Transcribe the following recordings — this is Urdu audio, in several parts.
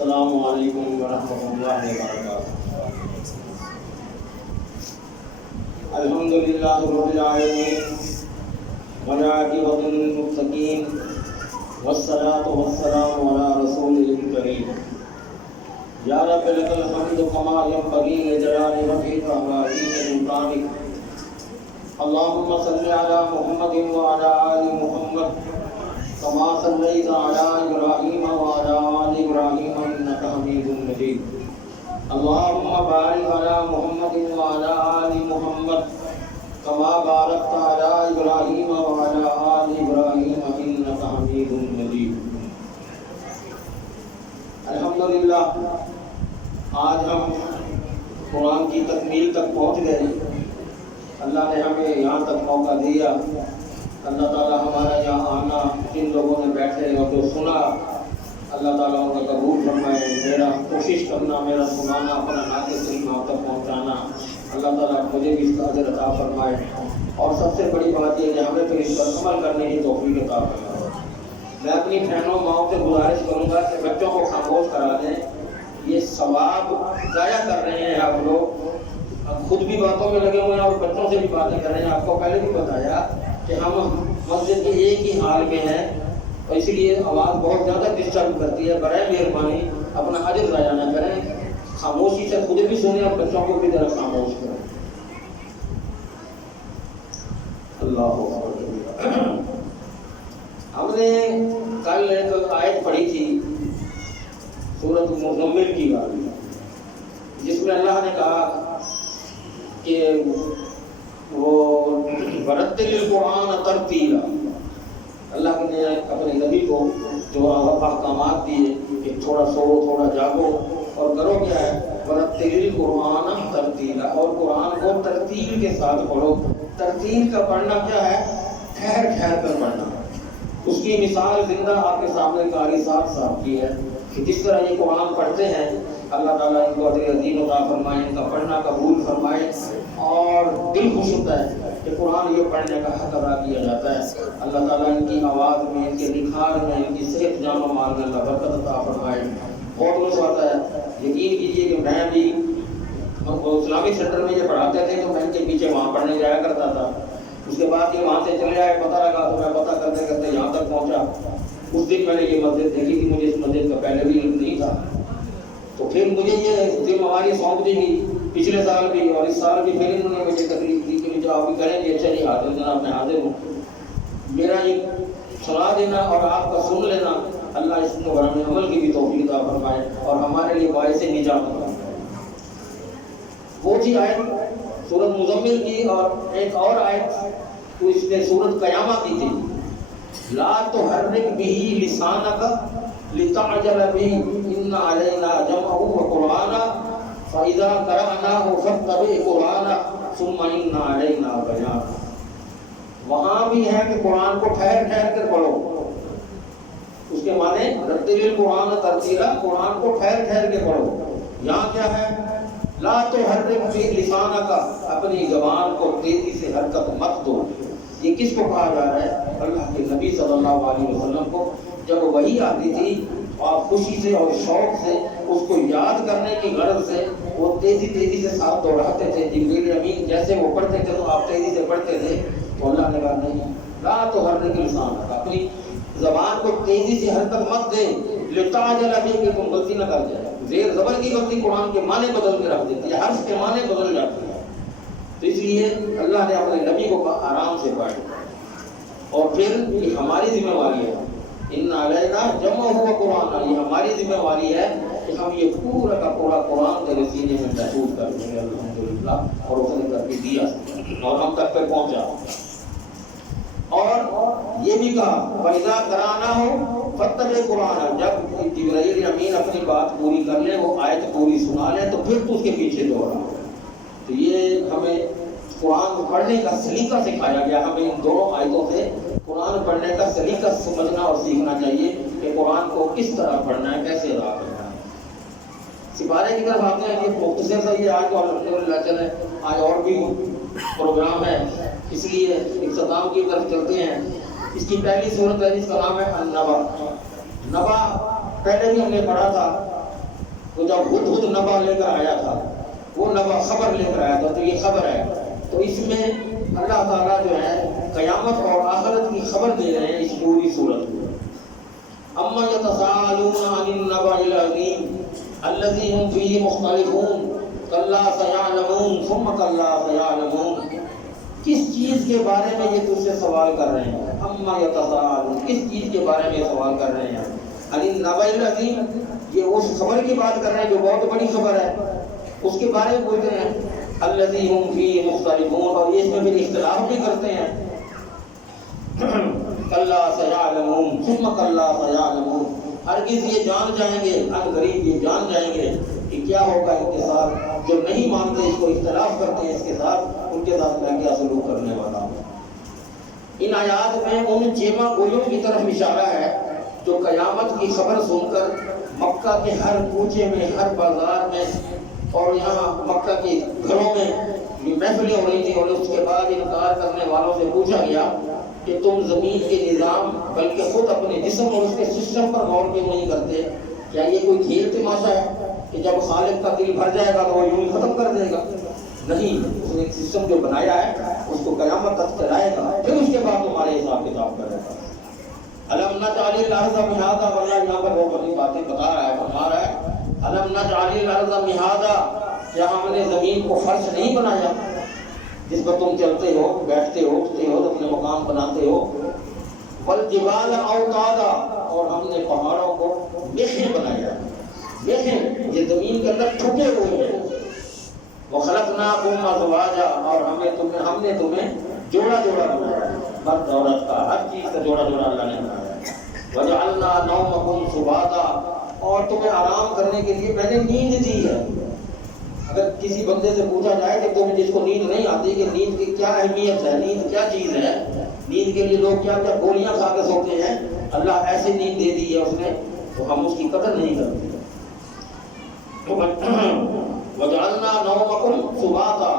السلام علیکم ورحمۃ اللہ وبرکاتہ۔ الحمد للہ رب العالمین والعاقبۃ للمتقین والصلاة والسلام علی رسولہ الکریم۔ یا رب لک الحمد کما ینبغی لجلال وجہک وعظیم سلطانک۔ اللہم صل علی محمد وعلی آل محمد کما صلیت علی ابراہیم وعلی آل ابراہیم انک حمید مجید۔ اللہم بارک علی محمد وعلی آل محمد کما بارکت علی ابراہیم وعلی آل ابراہیم انک حمید مجید۔ الحمدللہ آج ہم قرآن کی تکمیل تک پہنچ گئے۔ اللہ نے ہمیں یہاں تک موقع دیا۔ اللہ تعالیٰ ہمارا یہاں آنا، جن لوگوں نے بیٹھے اور جو سنا، اللہ تعالیٰ ان کا قبول فرمائے۔ میرا کوشش کرنا، میرا سنانا، اپنا نعت شریف وہاں تک پہنچانا، اللہ تعالیٰ مجھے بھی اس کا اجر عطا فرمائے۔ اور سب سے بڑی بات یہ کہ ہمیں تو اس پر عمل کرنے کی توفیق عطا فرمائے۔ میں اپنی بہنوں ماؤں سے گزارش کروں گا کہ بچوں کو خاموش کرا دیں۔ یہ ثواب ضائع کر رہے ہیں آپ لوگ، خود بھی باتوں میں لگے ہوئے ہیں اور بچوں سے بھی باتیں کر رہے ہیں۔ آپ کو پہلے بھی بتایا کہ ہم مسجد کے ایک ہی حال میں ہیں اور اس لیے آواز بہت زیادہ ڈسٹرب کرتی ہے۔ برائے مہربانی اپنا اجر ضائع نہ کریں، خاموشی سے خود بھی سنیں اور بچوں کو بھی ذرا خاموش کریں۔ اللہ اکبر۔ ہم نے کل ایک آیت پڑھی تھی سورۃ مزمل کی والی، جس میں اللہ نے کہا کہ وہ ورتل القرآن ترتیلا۔ اللہ نے اپنے نبی کو جو احکامات دیے کہ تھوڑا سو، تھوڑا جاگو اور کرو کیا ہے، ورتل القرآن ترتیلا، اور قرآن کو ترتیل کے ساتھ پڑھو۔ ترتیل کا پڑھنا کیا ہے؟ ٹھہر ٹھہر کر پڑھنا۔ اس کی مثال زندہ آپ کے سامنے قاری صاحب کی ہے کہ جس طرح یہ قرآن پڑھتے ہیں، اللہ تعالیٰ ان کو اجر عظیم عطا فرمائے، ان کا پڑھنا قبول فرمائے، اور دل خوش ہوتا ہے کہ قرآن یہ پڑھنے کا حق ادا کیا جاتا ہے۔ اللہ تعالیٰ ان کی آواز میں، ان کے نکھار میں، ان کی صحت جان و مال میں اللہ برکت عطا فرمائے۔ بہت مزہ آتا ہے۔ یقین کیجیے کہ میں بھی اسلامک سینٹر میں یہ پڑھاتے تھے تو میں ان کے پیچھے وہاں پڑھنے جایا کرتا تھا۔ اس کے بعد یہ وہاں سے چلے آئے، پتہ لگا تو میں پتہ کرتے کرتے یہاں تک پہنچا۔ اس دن میں نے یہ مسجد دیکھی تھی، مجھے اس مسجد کا پہلے بھی علم نہیں تھا، تو پھر مجھے یہ ذمہ داری سونپ دی گئی، پچھلے سال بھی اور اس سال بھی پھر انہوں نے مجھے تکلیف دی کہ جو آپ بھی کریں گے، اچھا نہیں حاضر جناب میں حاضر ہوں۔ میرا یہ سنا دینا اور آپ کا سن لینا، اللہ اس کو برہم عمل کی بھی توفیق عطا فرمائے اور ہمارے لیے باعث نجات فرمائے۔ وہ تھی آیت سورۃ مزمل کی، اور ایک اور آیت تو اس میں سورۃ قیامہ کی تھی، لا تحرک بہ لسانک لتعجل به ان علینا جمعہ وقرآنہ فاذا قرأناہ فاتبع قرآنہ ثم ان علینا بیانہ۔ وہاں بھی ہے کہ قرآن کو ٹھہر ٹھہر کر پڑھو۔ اس کے معنی رتل القرآن ترتیلا، قرآن کو ٹھہر ٹھہر کے پڑھو۔ یہاں کیا ہے؟ لا تحرک بہ لسانک، اپنی زبان کو تیزی سے حرکت مت دو۔ یہ کس کو کہا جا رہا ہے؟ اللہ کے نبی صلی اللہ علیہ وسلم کو جب وحی آتی تھی، آپ خوشی سے اور شوق سے اس کو یاد کرنے کی غرض سے وہ تیزی تیزی سے ساتھ دوڑاتے تھے۔ جبریل امین جیسے وہ پڑھتے تھے تو آپ تیزی سے پڑھتے تھے، تو اللہ نے کہا نہیں، لا تحرک لسانک، اپنی زبان کو تیزی سے حرکت مت دے، لتعجل بہ، کہ تم غلطی نہ کر جائے۔ زیر زبر کی غلطی قرآن کے معنی بدل کے رکھ دیتی ہے، حرف کے معنی بدل جاتے ہیں۔ تو اس لیے اللہ نے اپنے نبی کو کہا آرام سے پڑھ، اور پھر یہ ہماری ذمہ داری ہے، ان علینا جمعہ وقرآنہ، یہ ہماری ذمہ داری ہے کہ ہم یہ پورا کا پورا قرآن تیرے سینے میں محفوظ کر دیں گے الحمدللہ، اور اس نے کر کے دیا اور ہم تک پہ پہنچا۔ اور یہ بھی کہا فَإِذَا قَرَأْنَاهُ فَاتَّبِعْ قُرْآنَهُ، جب جبرائیل امین اپنی بات پوری کر لیں، وہ آیت پوری سنا لیں، تو پھر تو اس کے پیچھے دوڑا۔ تو یہ ہمیں قرآن پڑھنے کا سلیقہ سکھایا گیا۔ ہمیں ان دونوں آیتوں سے قرآن پڑھنے کا سلیقہ سمجھنا اور سیکھنا چاہیے کہ قرآن کو کس طرح پڑھنا ہے، کیسے ادا کرنا ہے۔ سپارے کی طرف آتے ہیں کہ مختصر سے یہ آج تو الحمدللہ چلے، آج اور بھی پروگرام ہے، اس لیے اختتام کی طرف چلتے ہیں۔ اس کی پہلی صورت ہے جس کا نام ہے النبا۔ نبا پہلے بھی ہم نے پڑھا تھا وہ جب ہدہد نبا لے کر آیا تھا، وہ نبا خبر لے کر آیا تھا، تو یہ خبر ہے۔ تو اس میں اللہ تعالیٰ جو ہے قیامت اور آخرت کی خبر دے رہے ہیں اس پوری صورت میں۔ اما یتساءلون عن النبأ العظیم الذی هم فیہ مختلفون کلا سیعلمون ثم کلا سیعلمون، کس چیز کے بارے میں یہ تجھ سے سوال کر رہے ہیں؟ اما یتساءلون، کس چیز کے بارے میں سوال کر رہے ہیں؟ عن النبأ العظیم، یہ اس خبر کی بات کر رہے ہیں جو بہت بڑی خبر ہے، اس کے بارے میں بولتے ہیں الذی هم فیہ مختلفون، اور یہ اس میں پھر اختلاف بھی کرتے ہیں۔ کلا سیعلمون ثم کلا سیعلمون، ہرگز یہ جان جائیں گے، ان قریب یہ جان جائیں گے کہ کیا ہوگا ان کے ساتھ جو نہیں مانتے، اس کو اختلاف کرتے ہیں، اس کے ساتھ ان کے ساتھ میں کیا سلوک کرنے والا ہوں۔ ان آیات میں ان چیما گویوں کی طرف اشارہ ہے جو قیامت کی خبر سن کر مکہ کے ہر کوچے میں، ہر بازار میں اور یہاں مکہ کے گھروں میں یہ محفلیں ہو رہی تھیں، اور اس کے بعد انکار کرنے والوں سے پوچھا گیا کہ تم زمین کے نظام بلکہ خود اپنے جسم اور اس کے سسٹم پر غور کیوں نہیں کرتے؟ کیا یہ کوئی کھیل تماشا ہے کہ جب خالق کا دل بھر جائے گا تو وہ یوں ہی ختم کر دے گا؟ نہیں، اس نے ایک سسٹم جو بنایا ہے اس کو قیامت تک چلائے گا، پھر اس کے بعد تمہارے حساب کتاب کرے گا۔ الم نجعل الارض مہادا، اللہ یہاں پر بہت بڑی باتیں بتا رہا ہے، فرما رہا ہے الم نجعل الارض مہادا، کیا ہم نے زمین کو فرش نہیں بنایا جس پر تم چلتے ہو، بیٹھتے ہو، اٹھتے ہو، اپنے مقام بناتے ہو؟ والجبال اوتادا، اور ہم نے پہاڑوں کو میخیں بنایا، میخیں یہ زمین کے اندر ٹھکے ہوئے ہیں۔ وخلقناکم ازواجا، اور ہم نے تمہیں جوڑا جوڑا بنایا، مرد عورت کا، ہر چیز کا جوڑا جوڑا اللہ نے بنایا۔ وجعلنا نومکم سباتا، اور تمہیں آرام کرنے کے لیے میں نے نیند دی ہے۔ اگر کسی بندے سے پوچھا جائے کہ تمہیں جس کو نیند نہیں آتی کہ نیند کی کیا اہمیت ہے، نیند کیا چیز ہے، نیند کے لیے لوگ کیا کیا گولیاں کھا کے سوتے ہیں، اللہ ایسی نیند دے دی ہے اس نے، تو ہم اس کی قدر نہیں کرتے۔ وجعلنا نومکم سباتا،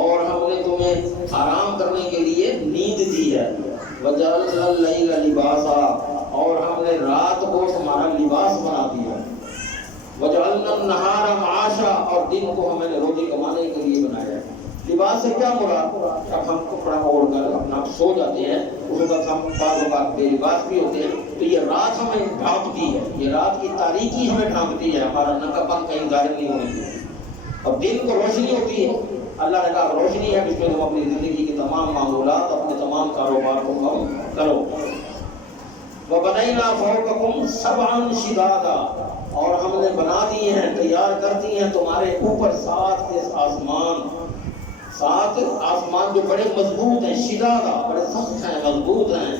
اور ہم نے تمہیں آرام کرنے کے لیے نیند دی ہے۔ وجعلنا اللیل لباسا، اور ہم نے رات کو تمہارا لباس بنا دیا۔ وجعلنا النہار معاشا، اور دن کو ہم نے روزی کمانے کے لیے بنایا ہے۔ لباس سے کیا مراد؟ اب ہم کپڑا اوڑھ کر اپنا سو جاتے ہیں، اس وقت ہم بعض اوقات بے لباس بھی ہوتے ہیں، تو یہ رات ہمیں ڈھانپتی ہے، یہ رات کی تاریکی ہمیں ڈھانپتی ہے، ہمارا ننگاپن کہیں ظاہر نہیں ہونے دیتی۔ اور دن کو روشنی ہوتی ہے، اللہ نے کہا روشنی ہے جس میں تم اپنی زندگی کے تمام معمولات، اپنے تمام کاروبار کو کم کرو۔ وَبَنَيْنَا فَوْقَكُمْ سَبْعًا شِدَادًا، اور ہم نے بنا دیے ہیں، تیار کر دیے ہیں تمہارے اوپر سات آسمان جو بڑے مضبوط ہیں، شدادا بڑے سخت ہیں، مضبوط ہیں۔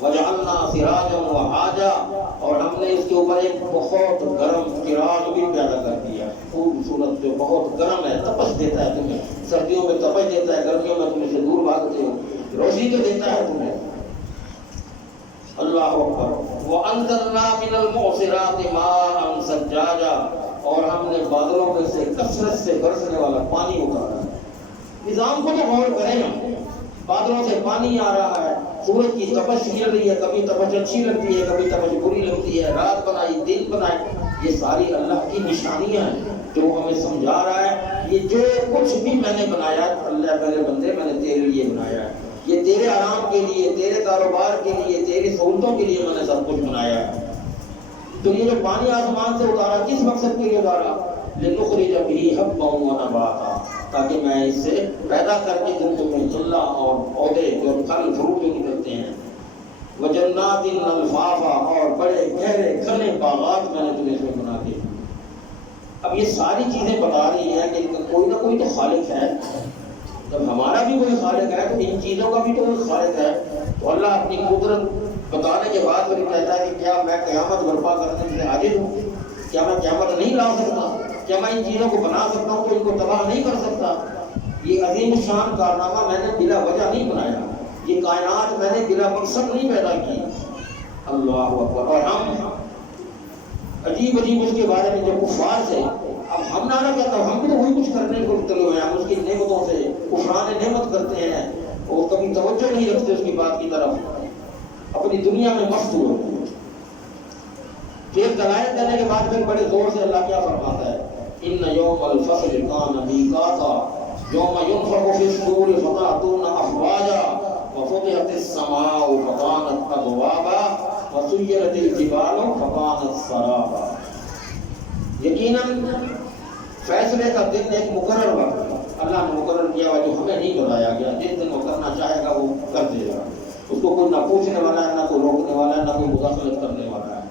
وجعلنا سراجا وہاجا، اور ہم نے اس کے اوپر ایک بہت گرم چراغ بھی پیدا کر دیا، خوبصورت جو بہت گرم ہے، تپش دیتا ہے تمہیں، سردیوں میں تپش دیتا ہے، گرمیوں میں تم اسے دور بھاگتے ہو، روشنی تو دیتا ہے تمہیں۔ اللہ اکبر۔ وَأَنزَلْنَا مِنَ الْمُعْصِرَاتِ مَاءً ثَجَّاجًا، اور ہم نے بادلوں میں سے کثرت سے برسنے والا پانی اتارا۔ نظام کو تو غور کریں نا، بادلوں سے پانی آ رہا ہے، سورج کی تپش گر رہی ہے، کبھی تپش اچھی لگتی ہے، کبھی تپش بری لگتی ہے، رات بنائی، دن بنائے، یہ ساری اللہ کی نشانیاں ہیں جو ہمیں سمجھا رہا ہے یہ جو کچھ بھی میں نے بنایا، اللہ میرے بندے میں نے تیرے لیے بنایا ہے، یہ تیرے آرام کے لیے، تیرے کاروبار کے لیے، تیری سہولتوں کے لیے میں نے سب کچھ بنایا ہے۔ تو یہ جو پانی آسمان سے اتارا کس مقصد کے لیے اتارا؟ لِنُخْرِجَ بِهِ حَبًّا وَنَبَاتًا، تاکہ میں اس سے پیدا کر کے دوں میں ذلہ اور پودے جو پھل فروٹ جو نکلتے ہیں، وَجَنَّاتٍ أَلْفَافًا، اور بڑے گہرے گھنے باغات میں نے تمہیں اس میں بنا دیے۔ اب یہ ساری چیزیں بتا رہی ہیں کہ کوئی نہ کوئی تو خالق ہے، جب ہمارا بھی کوئی خالق ہے تو ان چیزوں کا بھی تو کوئی خالق ہے۔ تو اللہ اپنی قدرت بتانے کے بعد پھر کہتا ہے کہ کیا میں قیامت برپا کرنے کے لیے حاضر ہوں؟ کیا میں قیامت نہیں لا سکتا؟ کیا میں ان چیزوں کو بنا سکتا ہوں تو ان کو تباہ نہیں کر سکتا؟ یہ عظیم الشان کارنامہ میں نے بلا وجہ نہیں بنایا، یہ کائنات میں نے بلا مقصد نہیں پیدا کی۔ اللہ اکبر۔ اور ہم عجیب عجیب اس کے بارے میں جو کفار سے، اب ہم نہ کہتا ہم بھی تو وہی کچھ کرنے کو اترے ہوئے ہیں، ہم اس کی نعمتوں سے کفران نعمت کرتے ہیں اور کبھی توجہ نہیں رکھتے اس کی بات کی طرف، اپنی دنیا میں مست ہوتے ہیں۔ پھر دلائل دینے کے بعد پھر بڑے زور سے اللہ کیا فرماتا ہے، ان یوم الفصل کان میقاتا یوم ینفخ فی الصور فتأتون افواجا وفتحت السماء فکانت ابوابا وسیرت الجبال فکانت سرابا۔ یقیناً فیصلے کا دن ایک مقرر وقت اللہ نے مقرر کیا ہوا جو ہمیں نہیں بتایا گیا، جس دن وہ کرنا چاہے گا وہ کر دے گا، اس کو کوئی نہ پوچھنے والا ہے، نہ کوئی روکنے والا ہے، نہ کوئی مداخلت کرنے والا ہے۔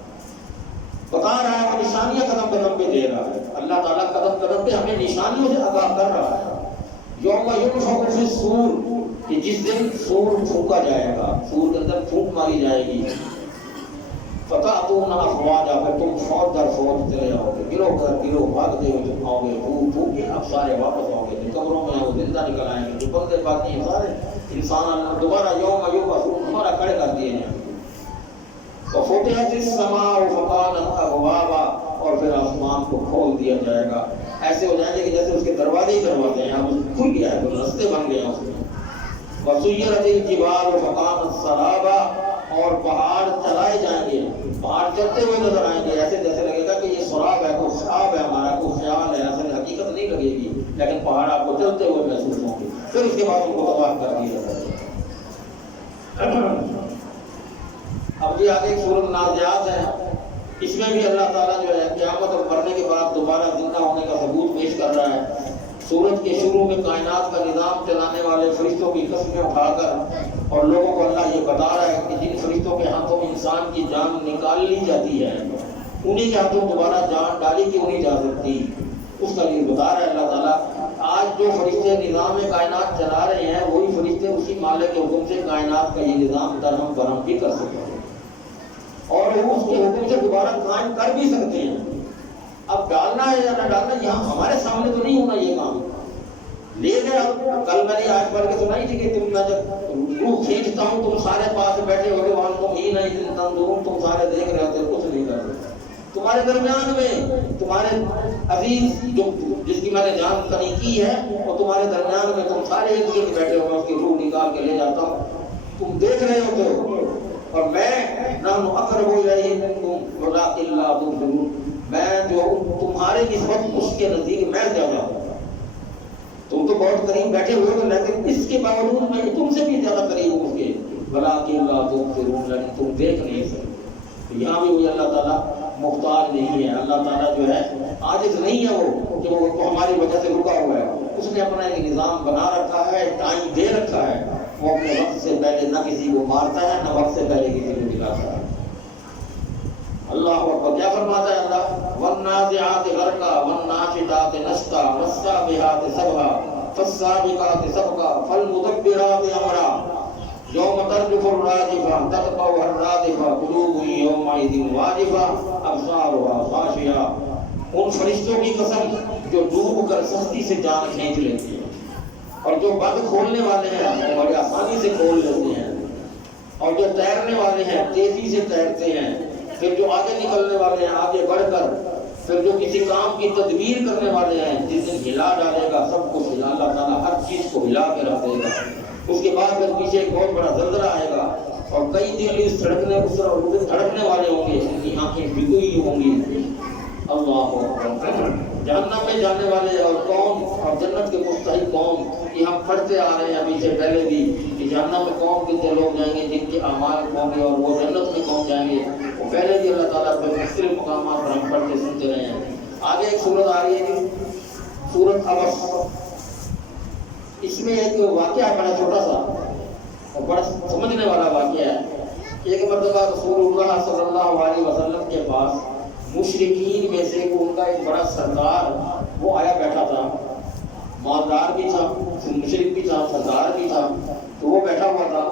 بتا رہا ہے وہ نشانیاں قدم قدم پہ دے رہا ہے، اللہ تعالیٰ قدم قدم پہ ہمیں نشانیوں سے آگاہ کر رہا ہے۔ یوم ینفخ فی الصور، کہ جس دن سور پھونکا جائے گا، سور کے اندر پھونک ماری جائے گی، فتأتون افواجا، پھر تم فوج در فوج چلے آؤ گے، گروہ در گروہ بھاگتے ہوئے تم آؤ گے، پھونک پھونک کے اب سارے واپس آؤ گے، جو قبروں میں ہیں وہ زندہ نکل آئیں گے، جو بندے باقی ہیں سارے انسان اللہ دوبارہ یوم یبعثون دوبارہ کھڑے کر دیے ہیں۔ وفتحت السماء فکانت ابوابا، اور پھر آسمان کو کھول دیا جائے گا، ایسے ہو جائیں گے کہ جیسے اس کے دروازے ہی دروازے ہیں، اب کھل گیا ہے، تو راستے بن گئے ہیں اس میں۔ وسیرت الجبال فکانت سرابا، اور پہاڑ چلائے جائیں گے، پہاڑ چلتے ہوئے نظر آئیں گے، ایسے جیسے لگے گا کہ یہ سراب ہے، کوئی خواب ہے ہمارا، کوئی خیال ہے، اصل حقیقت نہیں لگے گی، لیکن پہاڑ آپ کو چلتے ہوئے محسوس ہوں گے۔ پھر اس کے بعد ان کو تباہ کر دیا جائے گا۔ اب یہ آگے ایک سورۃ نازعات ہے، اس میں بھی اللہ تعالیٰ جو ہے قیامت اور مرنے کے بعد دوبارہ زندہ ہونے کا ثبوت پیش کر رہا ہے۔ سورت کے شروع میں کائنات کا نظام چلانے والے فرشتوں کی قسمیں اٹھا کر اور لوگوں کو اللہ یہ بتا رہا ہے کہ جن فرشتوں کے ہاتھوں انسان کی جان نکال لی جاتی ہے، انہی کے ہاتھوں دوبارہ جان ڈالی کیوں نہیں جا سکتی، اس کا یہ بتا رہا ہے اللہ تعالیٰ۔ آج جو فرشتے نظام کائنات چلا رہے ہیں وہی فرشتے اسی مالک کے حکم سے کائنات کا یہ نظام درہم برہم بھی کر سکتے ہیں، اور وہ اس کے حکم سے دوبارہ قائم کر بھی سکتے ہیں۔ اب ڈالنا ہے یا نہ ڈالنا یہاں ہمارے سامنے تو نہیں ہونا یہ کام، لے گئے۔ کل میں نے آج پڑھ کے سنائی تھی کہ میں جب روح کھینچتا ہوں تم سارے پاس بیٹھے ہوئے تم سارے دیکھ رہے ہوتے، کچھ نہیں کر رہے، تمہارے درمیان میں تمہارے عزیز جو جس کی میں نے جان کنی کی ہے اور تمہارے درمیان میں تم سارے ایک جگہ بیٹھے ہوئے، اس کی روح نکال کے لے جاتا ہوں، تم دیکھ رہے ہوتے ہو، اور میں نحن اقرب الیہ منکم ولکن لا تبصرون، میں جو تمہارے نسبت اس کے نزدیک میں زیادہ ہوں، تم تو بہت قریب بیٹھے ہوئے ہو لیکن اس کے باوجود میں تم سے بھی زیادہ قریب ہوں اس کے، ولکن لا تبصرون، لیکن تم دیکھ نہیں سکتے۔ یہاں بھی وہی اللہ تعالیٰ محتاج نہیں ہے، اللہ تعالیٰ جو ہے عاجز نہیں ہے، وہ جو ہماری وجہ سے رکا ہوا ہے، اس نے اپنا ایک نظام بنا رکھا ہے، ٹائم دے رکھا ہے، وہ اپنے وقت سے پہلے نہ کسی کو مارتا ہے نہ وقت سے پہلے کسی کو دکھاتا ہے۔ اللہ اکبر، کیا فرماتا ہے اللہ، والنازعات غرقا والناشطات نشطا والسابحات سبحا فالسابقات سبقا فالمدبرات امرا یوم ترجف الراجفہ تتبعها الرادفہ قلوب یومئذ واجفہ ابصارها خاشعہ، ان فرشتوں کی قسم جو ڈوب کر سختی سے جان کھینچ لیتی ہیں، اور جو بند کھولنے والے ہیں وہ بڑی آسانی سے کھول لیتے ہیں، اور جو تیرنے والے ہیں تیزی سے تیرتے ہیں، پھر جو آگے نکلنے والے ہیں آگے بڑھ کر، پھر جو کسی کام کی تدبیر کرنے والے ہیں جس دن ہلا ڈالے گا سب کچھ، اللہ تعالیٰ ہر چیز کو ہلا کے رکھ دے گا۔ اس کے بعد پھر پیچھے ایک بہت بڑا زلزلہ آئے گا اور کئی دل اس دھڑکنے والے ہوں گے، ان کی آنکھیں بھگی ہوئی ہوں گی۔ اللہ اکبر، جہنم میں جانے والے اور کون اور جنت کے مستحق کون، یہ ہم پڑھتے آ رہے ہیں ابھی سے پہلے بھی کہ جہنم میں کون کتنے لوگ جائیں گے جن کے اعمال ہوں گے، اور وہ جنت میں کون جائیں گے، وہ پہلے بھی اللہ تعالیٰ کے مختلف مقامات پر ہم پڑھتے سنتے رہے ہیں۔ آگے ایک سورت آ رہی ہے کہ سورت عبس، اس میں ایک واقعہ بڑا چھوٹا سا اور بڑا سمجھنے والا واقعہ ہے۔ ایک مرتبہ رسول اللہ صلی اللہ علیہ وسلم کے پاس مشرکین میں سے ان کا ایک بڑا سردار وہ آیا بیٹھا تھا، مالدار بھی تھا، مشرک بھی تھا، سردار بھی تھا، تو وہ بیٹھا ہوا تھا،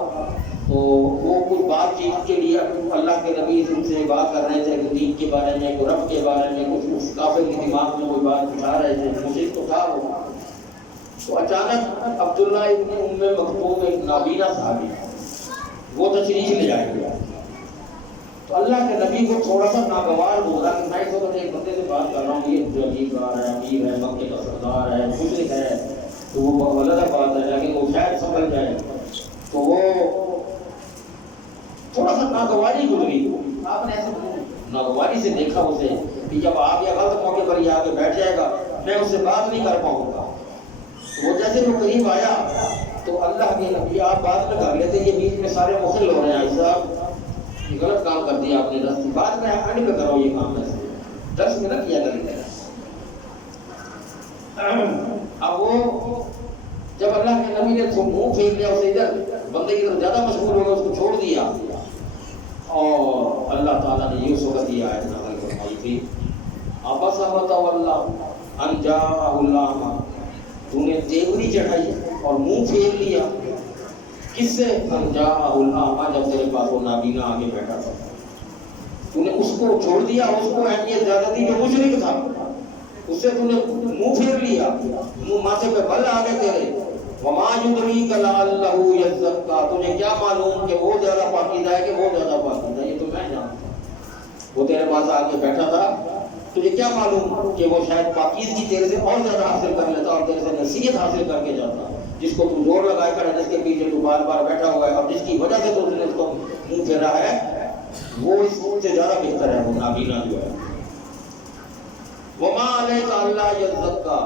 تو وہ کچھ بات چیت کے لیے اللہ کے نبی ان سے بات کر رہے تھے، کہ دین کے بارے میں، کوئی رب کے بارے میں، کچھ اس کافر کے دماغ میں کوئی بات بٹھا رہے تھے، مشرک تو تھا وہ۔ تو اچانک عبداللہ ابن ام مکتوم ایک نابینا صحابی وہ تشریف لے آئے گا، تو اللہ کے نبی کو تھوڑا سا ناگوار ہو رہا کہ میں اس وقت ایک بندے سے بات کر رہا ہوں، یہ جو عجیب کار ہے، امیر ہے، مکے کا سردار ہے، مشرک ہے، تو وہ غلط بات ہے، لیکن وہ شاید سمجھ جائے، تو وہ تھوڑا سا ناگواری گزری۔ آپ نے ایسا ناگواری سے دیکھا اسے کہ جب آ گیا غلط موقع پر یہ آ کے بیٹھ جائے گا میں اس سے بات نہیں کر پاؤں گا. وہ جیسے وہ قریب آیا تو اللہ کے نبی آپ بات میں کر لیتے, یہ بیچ میں سارے مخل ہو رہے ہیں صاحب یہ غلط کام کر دیا آپ نے, رستی بعد میں اینڈ پہ کرو یہ کام, ایسے درس میں نہ کیا کریں. اب وہ جب اللہ کے نبی نے منہ پھیر لیا اسے ادھر بندے کی طرف زیادہ مشغول ہو گیا, اس کو چھوڑ دیا, اور اللہ تعالیٰ نے یہ اس وقت یہ آیت نازل فرمائی تھی ابس وتولی ان جاءہ الاعمی, تو نے تیوری چڑھائی اور منہ پھیر لیا کس سے؟ ان جاءہ الاعمی, جب تیرے پاس وہ نابینا آگے بیٹھا تھا تو نے اس کو چھوڑ دیا, اس کو اہمیت زیادہ دی جو مشرک تھا, اس سے تو نے منہ پھیر لیا, منہ ماتھے پہ بل آ گئے تیرے. وما یدریک لعلہ یزکا, تجھے کیا معلوم کہ وہ زیادہ پاکیزہ ہے کہ وہ زیادہ پاکیزہ ہے, یہ تو میں جانتا ہوں. وہ تیرے پاس آ کے بیٹھا تھا, تجھے کیا معلوم کہ وہ شاید پاکیزگی تیرے سے اور زیادہ حاصل کر لیتا اور تیرے سے نصیحت حاصل کر کے جاتا, جس کو تو زور لگائے کر جس کے پیچھے تو بار بار بیٹھا ہوا ہے اور جس کی وجہ سے تو نے اس کو منہ پھیرا ہے وہ اس سے زیادہ بہتر ہے وہ نابینا جو ہے. وما علیک اللہ یزکا,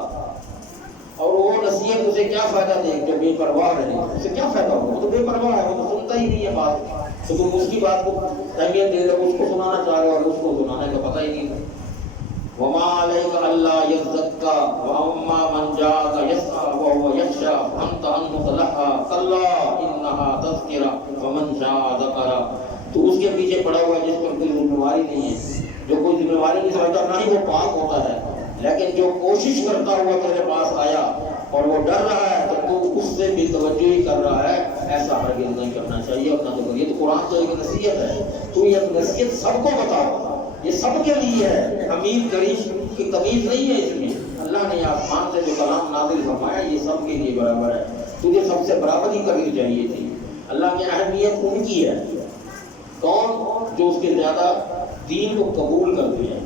اور وہ نصیحت اسے کیا فائدہ دے جو بے پرواہ رہے, اسے کیا فائدہ ہوگا, وہ تو بے پرواہ ہے, وہ تو سنتا ہی نہیں ہے بات, تو تم اس کی بات کو اہمیت دے رہے ہو, اس کو سنانا چاہ رہے ہو اور اس کو سنانے کا پتہ ہی نہیں. وما علیک اللہ یزکا واما من جاءک یسعی وهو یخشی انت عنہ تلہی کلا انہا تذکرہ فمن شاء ذکر, تو اس کے پیچھے پڑا ہوا ہے جس پر کوئی ذمہ داری نہیں ہے, جو کوئی ذمہ داری نہیں سمجھتا نہ ہی وہ پاک ہوتا ہے, لیکن جو کوشش کرتا ہوا تیرے پاس آیا اور وہ ڈر رہا ہے تو تو اس سے بھی توجہ ہی کر رہا ہے, ایسا ہرگز نہیں کرنا چاہیے. اپنا تو یہ تو قرآن تو ایک نصیحت ہے, تو یہ نصیحت سب کو بتاؤ, یہ سب کے لیے ہے, امیر غریب کی تمیز نہیں ہے اس میں. اللہ نے آسمان سے جو کلام نازل فرمایا یہ سب کے لیے برابر ہے, تجھے سب سے برابری کرنی چاہیے تھی. اللہ کی اہمیت ان کی ہے, کون جو اس کے زیادہ دین کو قبول کرتے ہیں,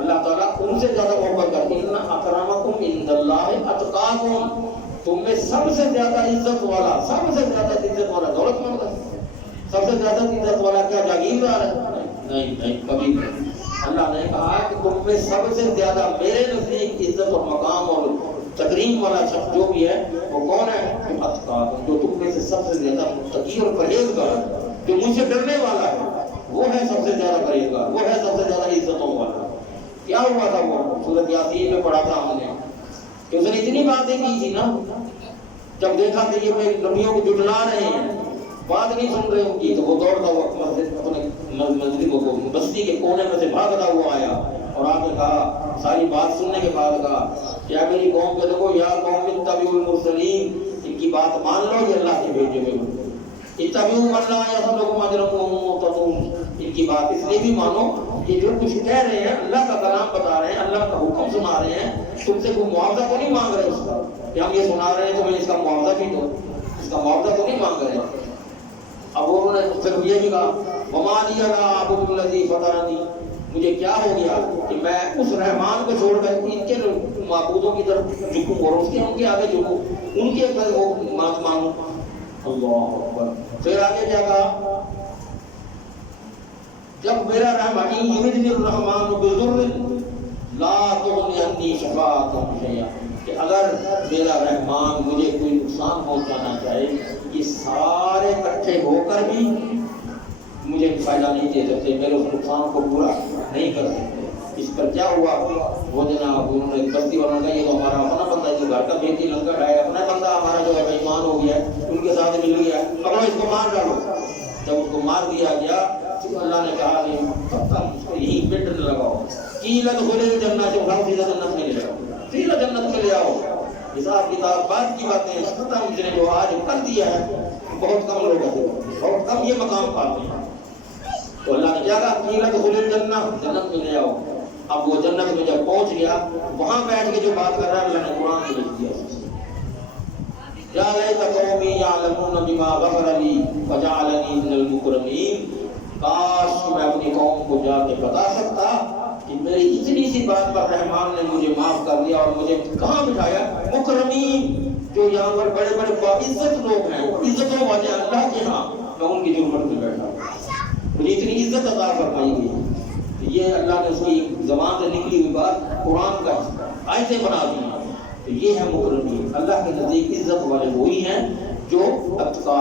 اللہ تعالیٰ ان سے زیادہ محبت کرتے ہیں. ان اکرمکم عند اللہ اتقاکم, تم میں سب سے زیادہ عزت والا, سب سے زیادہ عزت والا دولت مند ہے, سب سے زیادہ عزت والا کیا جاگیردار ہے؟ نہیں کبھی نہیں. اللہ نے کہا کہ تم میں سب سے زیادہ میرے نزدیک عزت اور مقام اور تکریم والا شخص جو بھی ہے وہ کون ہے؟ اتقاکم, جو تم میں سے سب سے زیادہ متقی اور پرہیزگار ہے, جو مجھ سے ڈرنے والا ہے وہ ہے سب سے زیادہ پرہیزگار, وہ ہے سب سے زیادہ عزتوں والا. کیا ہوا تھا وہ سورۃ یاسین میں پڑھا تھا ہم نے کہ اس نے اتنی باتیں کی تھی نا, جب دیکھا کہ یہ میرے نبیوں کو جھٹلا رہے ہیں, بات نہیں سن رہے ان کی, تو وہ دوڑتا ہوا مسجد اپنے مسجد کو بستی کے کونے میں سے بھاگتا ہوا آیا اور آ کے کہا, ساری بات سننے کے بعد کہا کیا میری قوم کو دیکھو, یا قوم اتبعوا المرسلین, ان کی بات مان لو, یہ اللہ کے بھیجے ہوئے ہیں. اتبعوا من لا یسألکم اجرا وهم مهتدون, ان کی بات اس لیے بھی مانو کہ جو کچھ کہہ رہے ہیں اللہ کا کلام بتا رہے ہیں, اللہ کا حکم سنا رہے ہیں, تم سے کوئی معاوضہ تو نہیں مانگ رہے اس کا کہ ہم یہ سنا رہے ہیں تو میں اس کا معاوضہ بھی دو, اس کا معاوضہ تو نہیں مانگ رہے. اب انہوں نے پھر یہ بھی کہا وما لی لا اعبد الذی فطرنی, مجھے کیا ہو گیا کہ میں اس رحمان کو چھوڑ کر ان کے معبودوں کی طرف جھکوں اور اس کے ان کے آگے جھکوں, ان کے پر وہ مانگوں. اللہ اکبر. پھر آگے کیا کہا, جب میرا رحمان یردنی الرحمن بضر لا تغنی عنی شفاعتہم شیئا, کہ اگر میرا رحمان مجھے کوئی نقصان پہنچانا چاہے یہ سارے اکٹھے ہو کر بھی مجھے فائدہ نہیں دے سکتے, میرے اس نقصان کو پورا نہیں کر سکتے. اس پر کیا ہوا, وہ جناب انہوں نے بستی والوں نے کہا یہ تو ہمارا اپنا بندہ ہے, جو گھر کا بیٹی لنگر ہے, اپنا بندہ ہمارا جو ہے بےایمان ہو گیا ہے, ان کے ساتھ مل گیا ہے, اب اس کو مار ڈالو. جب اس کو مار دیا گیا تو اللہ نے کہا کہ تم اس کو یہیں پنڈ لگاؤ, قیل ادخلوا الجنہ, جو اٹھاؤ سیدھا جنت میں لے جاؤ, سیدھا جنت میں لے آؤ. حساب کتاب بعد کی باتیں ختم, جس نے جو آج کر دیا ہے بہت کم لوگ ہیں, بہت کم یہ مقام پاتے ہیں. تو اللہ نے کیا کہا قیل ادخلوا الجنہ, جنت میں لے آؤ. اب وہ جنت میں جب پہنچ گیا وہاں بیٹھ کے جو بات کر رہا ہے اللہ نے قرآن میں لکھ دیا, یا لیت قومی یعلمون بما غفر لی فجعلنی من المکرمین, کاش میں اپنی قوم کو جا کے بتا سکتا کہ میری اتنی سی بات پر رحمان نے مجھے معاف کر دیا اور مجھے کہاں بٹھایا, مکرمین, جو یہاں پر بڑے بڑے باعزت لوگ ہیں, عزتوں والے اللہ کے ہاں, میں ان کی جرمت میں بیٹھا, مجھے اتنی عزت عطا فرمائی گئی. یہ اللہ نے اس کی زبان سے نکلی ہوئی بات قرآن کا آیتیں بنا دی. تو یہ ہے مکرمین. اللہ کے نزدیک عزت والے وہی ہیں جو اتقا،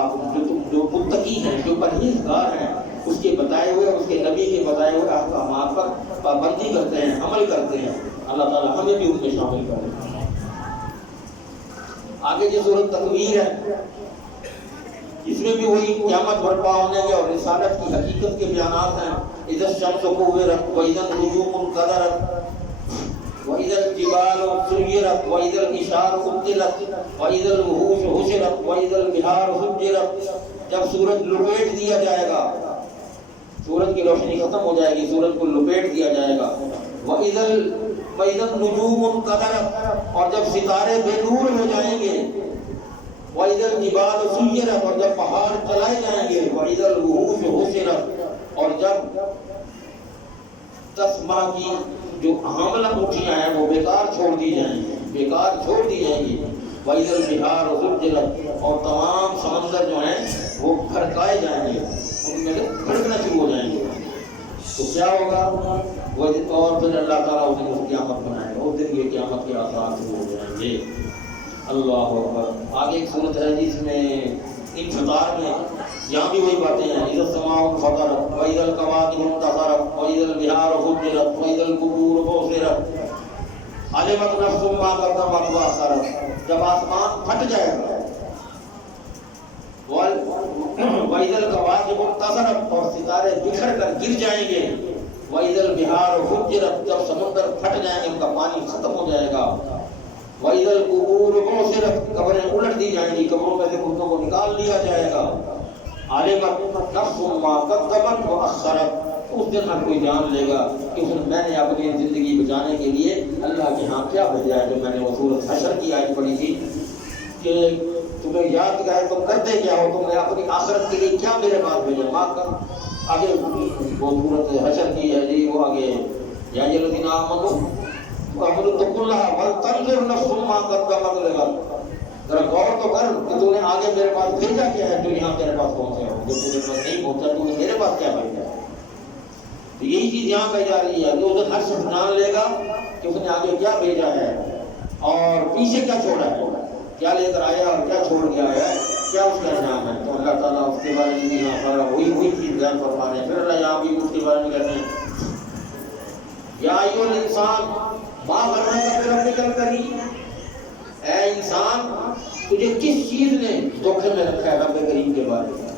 جو متقی ہیں، جو پرہیزگار ہیں، اس کے بتائے ہوئے اور اس کے نبی کے بتائے ہوئے احکامات پر پابندی کرتے ہیں، عمل کرتے ہیں. اللہ تعالیٰ ہمیں بھی ان میں شامل کرے. آگے جو سورۃ تکویر ہے، اس میں بھی وہی قیامت برپا ہونے کے اور رسالت کی حقیقت کے بیانات ہیں. اذا الشمس كورت واذا النجوم انكدرت واذا الجبال سيرت واذا العشار عطلت واذا الوحوش حشرت واذا البحار سجرت. جب سورج لپیٹ دیا جائے گا، سورج کی روشنی ختم ہو جائے گی، سورج کو لپیٹ دیا جائے گا. واذا النجوم انكدرت، اور جب ستارے بے نور ہو جائیں گے. وَإِذَا الْجِبَالُ سُيِّرَتْ، اور جب پہاڑ چلائے جائیں گے. وَإِذَا الْوُحُوشُ حُشِرَتْ، اور جب 10 ماہ کی جو حاملہ اونٹیاں ہیں وہ بیکار چھوڑ دی جائیں گی، بیکار چھوڑ دی جائیں گی. وَإِذَا الْبِحَارُ سُجِّرَتْ، اور تمام سمندر جو ہیں وہ بھڑکائے جائیں گے، ان میں سے بھڑکنا شروع ہو جائیں گے. تو کیا ہوگا؟ اور پھر اللہ تعالیٰ اس دن قیامت بنائے گا. اس دن یہ قیامت کے آثار شروع ہو جائیں گے. اللہ اکبر. آگے ایک صورت ہے جس میں انفطار میں یہاں بھی وہی باتیں ہیں. اذا السماء انفطرت واذا الكواكب انتثرت واذا البحار فجرت واذا القبور بعثرت علمت نفس ما قدمت واخرت. جب آسمان پھٹ جائے گا. واذا الكواكب انتثرت، اور ستارے بکھر کر گر جائیں گے. واذا البحار فجرت، جب سمندر پھٹ جائیں گے، ان کا پانی ختم ہو جائے گا. وَإِذَا الْقُبُورُ بُعْثِرَتْ، قبریں الٹ دی جائیں گی، قبروں میں سے مردوں کو نکال لیا جائے گا. عَلِمَتْ نَفْسٌ مَا قَدَّمَتْ وَأَخَّرَتْ، اس دن ہر کوئی جان لے گا کہ میں نے اپنی زندگی بچانے کے لیے اللہ کے ہاں کیا بھیجا ہے. جو میں نے وہ سورۃ حشر کی آیت پڑھی تھی کہ تمہیں یاد کیا ہے، تم کرتے کیا ہو، تم نے اپنی آخرت کے لیے کیا میرے پاس بھیجا. ماں کا آگے وہ سورۃ حشر کی ہے جی، وہ آگے یا الذین آمنوا اتقوا اللہ ولتنظر نفس ما قدمت لغد. ذرا غور تو کر کہ تو نے آگے میرے پاس بھیجا کیا ہے. جو یہاں میرے پاس پہنچے ہو، جو تجھے پاس نہیں پہنچا تو نے میرے پاس کیا بھیجا ہے. تو یہی چیز یہاں کہی جا رہی ہے کہ اس ہر شخص جان لے گا کہ اس نے آگے کیا بھیجا ہے اور پیچھے کیا چھوڑا ہے، کیا لے کر آیا اور کیا چھوڑ کے آیا ہے، کیا اس کا انجام ہے. تو اللہ تعالیٰ اس کے بارے میں یہاں پر وہی چیز بیان فرما رہے ہیں. پھر اللہ یہاں بھی اس کے بارے میں کہتے ہیں یا ایھا الانسان ما غرک بربک الکریم. اے انسان، تجھے کس چیز نے دھوکے میں رکھا ہے رب کریم کے بارے میں.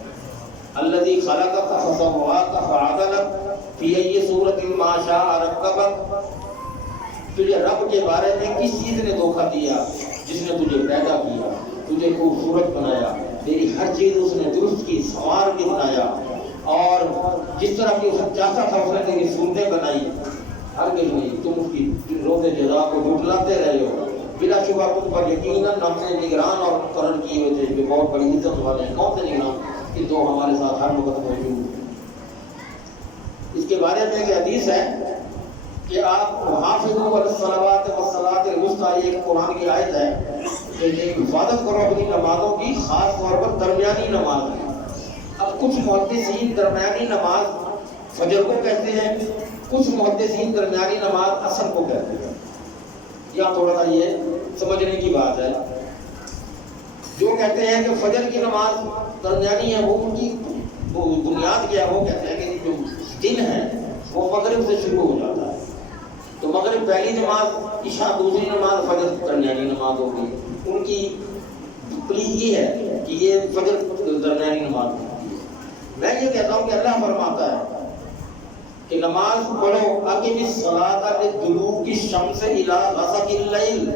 الذی خلقک فسواک فعدلک فی ای صورۃ ما شاء رکبک. تجھے رب کے بارے میں کس چیز نے دھوکہ دیا؟ جس نے تجھے پیدا کیا، تجھے خوبصورت بنایا، تیری ہر چیز اس نے درست کی، سنوار کے بنایا، اور جس طرح کی اسے چاہتا تھا اس نے تیری صورتیں بنائی. ہرگز نہیں، تم اس کی روز جزا کو جھٹلاتے رہے ہو. بلا شبہ تم پر یقیناً ہم نے نگران اور مقرر کیے ہوئے تھے جو بہت بڑی عزت والے ہیں. کون سے نگران؟ کہ جو ہمارے ساتھ ہر وقت موجود ہیں. اس کے بارے میں ایک حدیث ہے کہ آپ حافظوا علی الصلوات والصلاۃ الوسطی، یہ ایک قرآن کی آیت ہے کہ حفاظت کرو اپنی نمازوں کی، خاص طور پر درمیانی نماز ہے. اب کچھ محدثین درمیانی نماز فجر کو کہتے ہیں، کچھ محدثین درمیانی نماز عصر کو کہتے ہیں. یہاں تھوڑا سا یہ سمجھنے کی بات ہے. جو کہتے ہیں کہ فجر کی نماز درمیانی ہے، وہ ان کی بنیاد کیا ہے؟ وہ کہتے ہیں کہ جو دن ہے وہ مغرب سے شروع ہو جاتا ہے. تو مغرب پہلی نماز، عشاء دوسری نماز، فجر درمیانی نماز ہوگی. ان کی پلیز یہ ہے کہ یہ فجر درمیانی نماز ہوتی ہے. میں یہ کہتا ہوں کہ اللہ فرماتا ہے کہ نماز پڑھو، اقم الصلاۃ لدلوک الشمس الی غسق اللیل،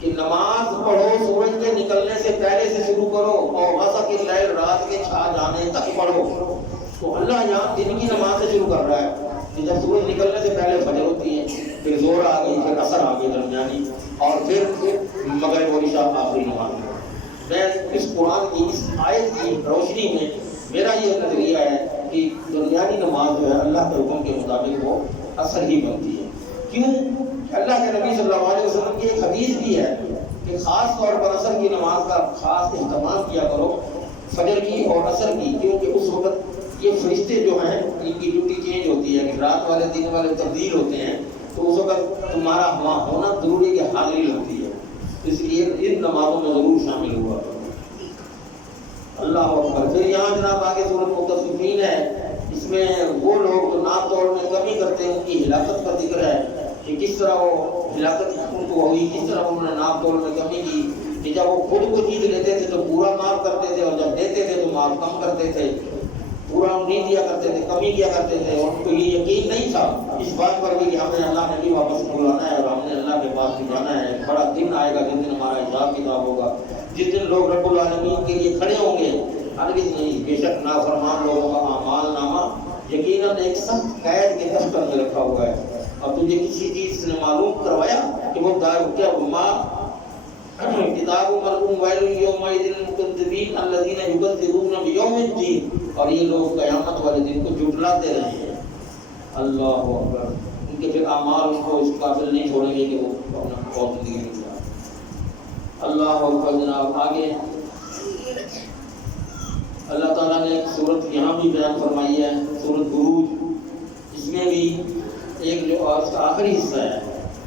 کہ نماز پڑھو سورج کے نکلنے سے پہلے سے شروع کرو، اور غسق اللیل رات کے چھا جانے تک پڑھو. تو اللہ یہاں دن کی نماز سے شروع کر رہا ہے کہ جب سورج نکلنے سے پہلے فجر ہوتی ہے، پھر ظہر آ گئی، پھر عصر آ گئی درمیانی، اور پھر مغرب اور عشاء آخری نماز. میں اس قرآن کی اس آیت کی روشنی میں میرا یہ نظریہ ہے کہ درمیانی نماز جو ہے اللہ کے حکم کے مطابق وہ عصر ہی بنتی ہے. کیوں؟ اللہ کے نبی صلی اللہ علیہ وسلم کی ایک حدیث بھی ہے کہ خاص طور پر عصر کی نماز کا خاص اہتمام کیا کرو، فجر کی اور عصر کی، کیونکہ اس وقت یہ فرشتے جو ہیں ان کی ڈیوٹی چینج ہوتی ہے کہ رات والے دن والے تبدیل ہوتے ہیں، تو اس وقت تمہارا وہاں ہونا ضروری کہ حاضری لگتی ہے، اس لیے ان نمازوں میں ضرور شامل ہوا۔ اللہ اکبر۔ پھر یہاں جناب آگے سورۃ مطففین ہے، اس میں وہ لوگ جو ناپ توڑ میں کمی کرتے ہیں ان کی ہلاکت کا ذکر ہے کہ کس طرح وہ ہلاکت ان کو ہوئی، کس طرح انہوں نے ناپ توڑ میں کمی کی کہ جب وہ خود کو چیز لیتے تھے تو پورا معاف کرتے تھے اور جب دیتے تھے تو معاف کم کرتے تھے، پورا نہیں دیا کرتے تھے، کمی کیا کرتے تھے، اور ان کو یہ یقین نہیں تھا اس بات پر بھی کہ ہمیں اللہ نے بھی واپس بلانا ہے اور ہم نے اللہ کے پاس بھی جانا ہے۔ بڑا دن آئے گا جس دن ہمارا حساب کتاب ہوگا، جس دن لوگ رب العالمین کے لیے کھڑے ہوں گے۔ ہرگز نہیں، بے شک نافرمان لوگوں کا اعمال نامہ یقیناً ایک سخت قید کے دفتر میں رکھا ہوا ہے، اور تجھے کسی چیز نے معلوم کروایا کہ وہ کیا کتاب مرقوم ویل یومئذ للمکذبین الذین یکذبون بیوم الدین، اور یہ لوگ قیامت والے دن کو جھٹلاتے رہے ہیں۔ اللہ اکبر۔ ان کے پھر اعمال ان کو اس قابل نہیں چھوڑیں گے کہ وہ اپنا بہت زندگی میں کیا۔ اللہ اکبر۔ جناب آگے اللہ تعالیٰ نے ایک صورت یہاں بھی بیان فرمائی ہے، صورت بروج، اس میں بھی ایک جو اس کا آخری حصہ ہے،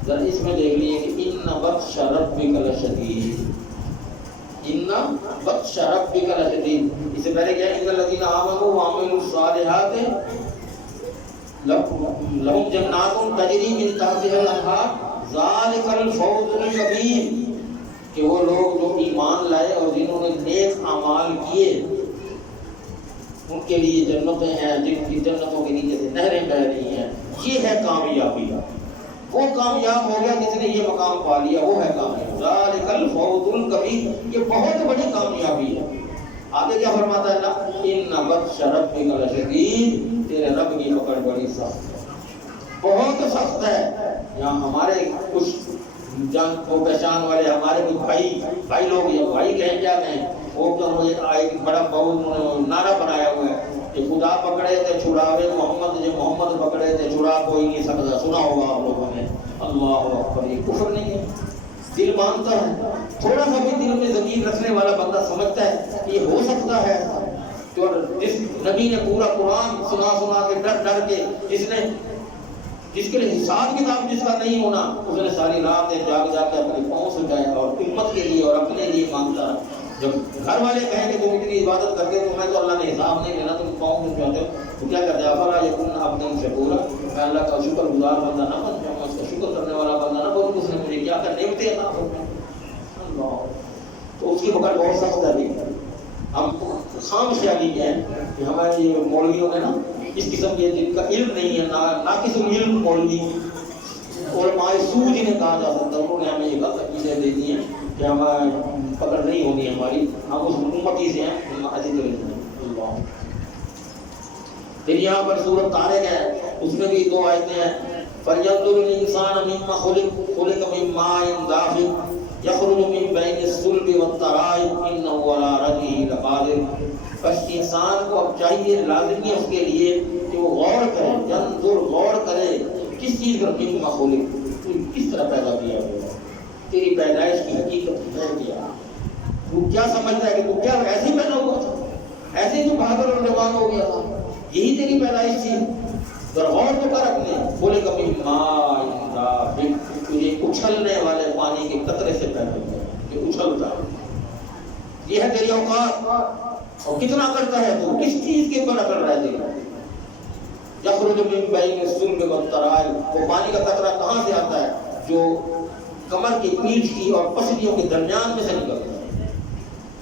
ذرا اس میں دیکھ لیے کہ ان بطش ربک لشدید، ان بطش ربک لشدید۔ اس سے پہلے کیا ہے؟ ان الذین آمنوا وعملوا الصالحات لہم جنات تجری من تحتها الانہار ذالک الفوز الکبیر، کہ وہ لوگ جو ایمان لائے اور جنہوں نے نیک اعمال کیے ان کے لیے جنتیں ہیں جن کی جنتوں کے نیچے سے نہریں بہہ رہی ہیں۔ یہ ہے کامیابی، وہ کامیاب ہو گیا جس نے یہ مقام پا لیا، وہ ہے کامیاب۔ ذالک الفوز الکبیر، یہ بہت بڑی کامیابی ہے۔ آگے کیا فرماتا ہے اللہ؟ ان بطش ربک لشدید، تیرے رب کی پکڑ بڑی سخت ہے، بہت سخت ہے۔ یہاں ہمارے کچھ جان کو پہچان والے ہمارے کچھ بھائی لوگ، یا بھائی کہیں کیا کہیں، وہ تو ایک بڑا بہت نعرہ بنایا ہوا ہے کہ خدا پکڑے تھے چھڑاوے محمد، جو محمد پکڑے تھے چھڑا کوئی نہیں سکتا۔ سنا ہوگا آپ لوگوں نے۔ اللہ اکبر۔ یہ کفر نہیں ہے، دل مانتا ہے، تھوڑا سا بھی دل میں ضمیر رکھنے والا بندہ سمجھتا ہے کہ یہ ہو سکتا ہے۔ تو جس نبی نے پورا قرآن سنا کے ڈر کے، جس کے لیے حساب کتاب جس کا نہیں ہونا، اس نے ساری راتیں جاگ کے اپنی پاؤں سجائے اور امت کے لیے اور اپنے لیے مانگتا ہے۔ جب گھر والے کہیں کہ تم اتنی عبادت کرتے ہو، میں تو اللہ نے حساب نہیں لینا، تم پاؤں سجاتے ہو، تو کیا کہتے ہیں؟ افلا یکون عبدا شکورا، میں اللہ کا شکر گزار بندہ نہ بن جاؤں، اس کا شکر کرنے والا بندہ نہ بنوں، اس نے مجھے کیا کر نعمتیں عطا فرمائی۔ اللہ، تو اس کی پکڑ بہت سخت ہے۔ ہم خام خیالی ہیں کہ ہمارے یہ مولویوں نے نا اس قسم کے جن کا علم نہیں ہے، ناقص علم مولوی علماء سوء جنہیں کہا جا سکتا ہے، انہوں نے ہمیں یہ غلط عقیدے دے دی ہیں کہ ہماری پکڑ نہیں ہونی ہماری، ہم اس امتی سے ہیں، ہم ایسی طرح سے ہیں۔ اللہ۔ پھر یہاں پر سورۃ طارق ہے، اس میں بھی 2 آیتیں ہیں۔ فَلْيَنظُرِ الْإِنسَانُ مِمَّ خُلِقَ مِن مَّاءٍ دَافِقٍ یخرج من بین الصلب والترائب انہ علی رجعہ لقادر۔ بس انسان کو اب چاہیے، لازمی ہے اس کے لیے کہ وہ غور کرے، ینظر، غور کرے کس چیز پر مما خلق، کس طرح پیدا کیا گیا، تیری پیدائش کی حقیقت ہے کیا، تو کیا سمجھتا ہے کہ تو کیا ایسے ہی پیدا ہوا تھا، ایسے ہی تو بہادر اور جوان ہو گیا تھا، یہی تیری پیدائش تھی؟ ذرا غور تو کر اپنے۔ خلق من ماء دافق، تجھے اچھلنے والے پانی کے قطرے سے پیدا کیا، یہ اچھلتا ہے، یہ ہے تیری اوقات، اور کتنا کرتا ہے تو، کس چیز کے اوپر اکڑ رہے تھے؟ یخرج من بین الصلب والترائب، وہ پانی کا قطرہ کہاں سے آتا ہے؟ جو کمر کی پیٹھ کی اور پسلیوں کے درمیان میں سے نکلتا ہے،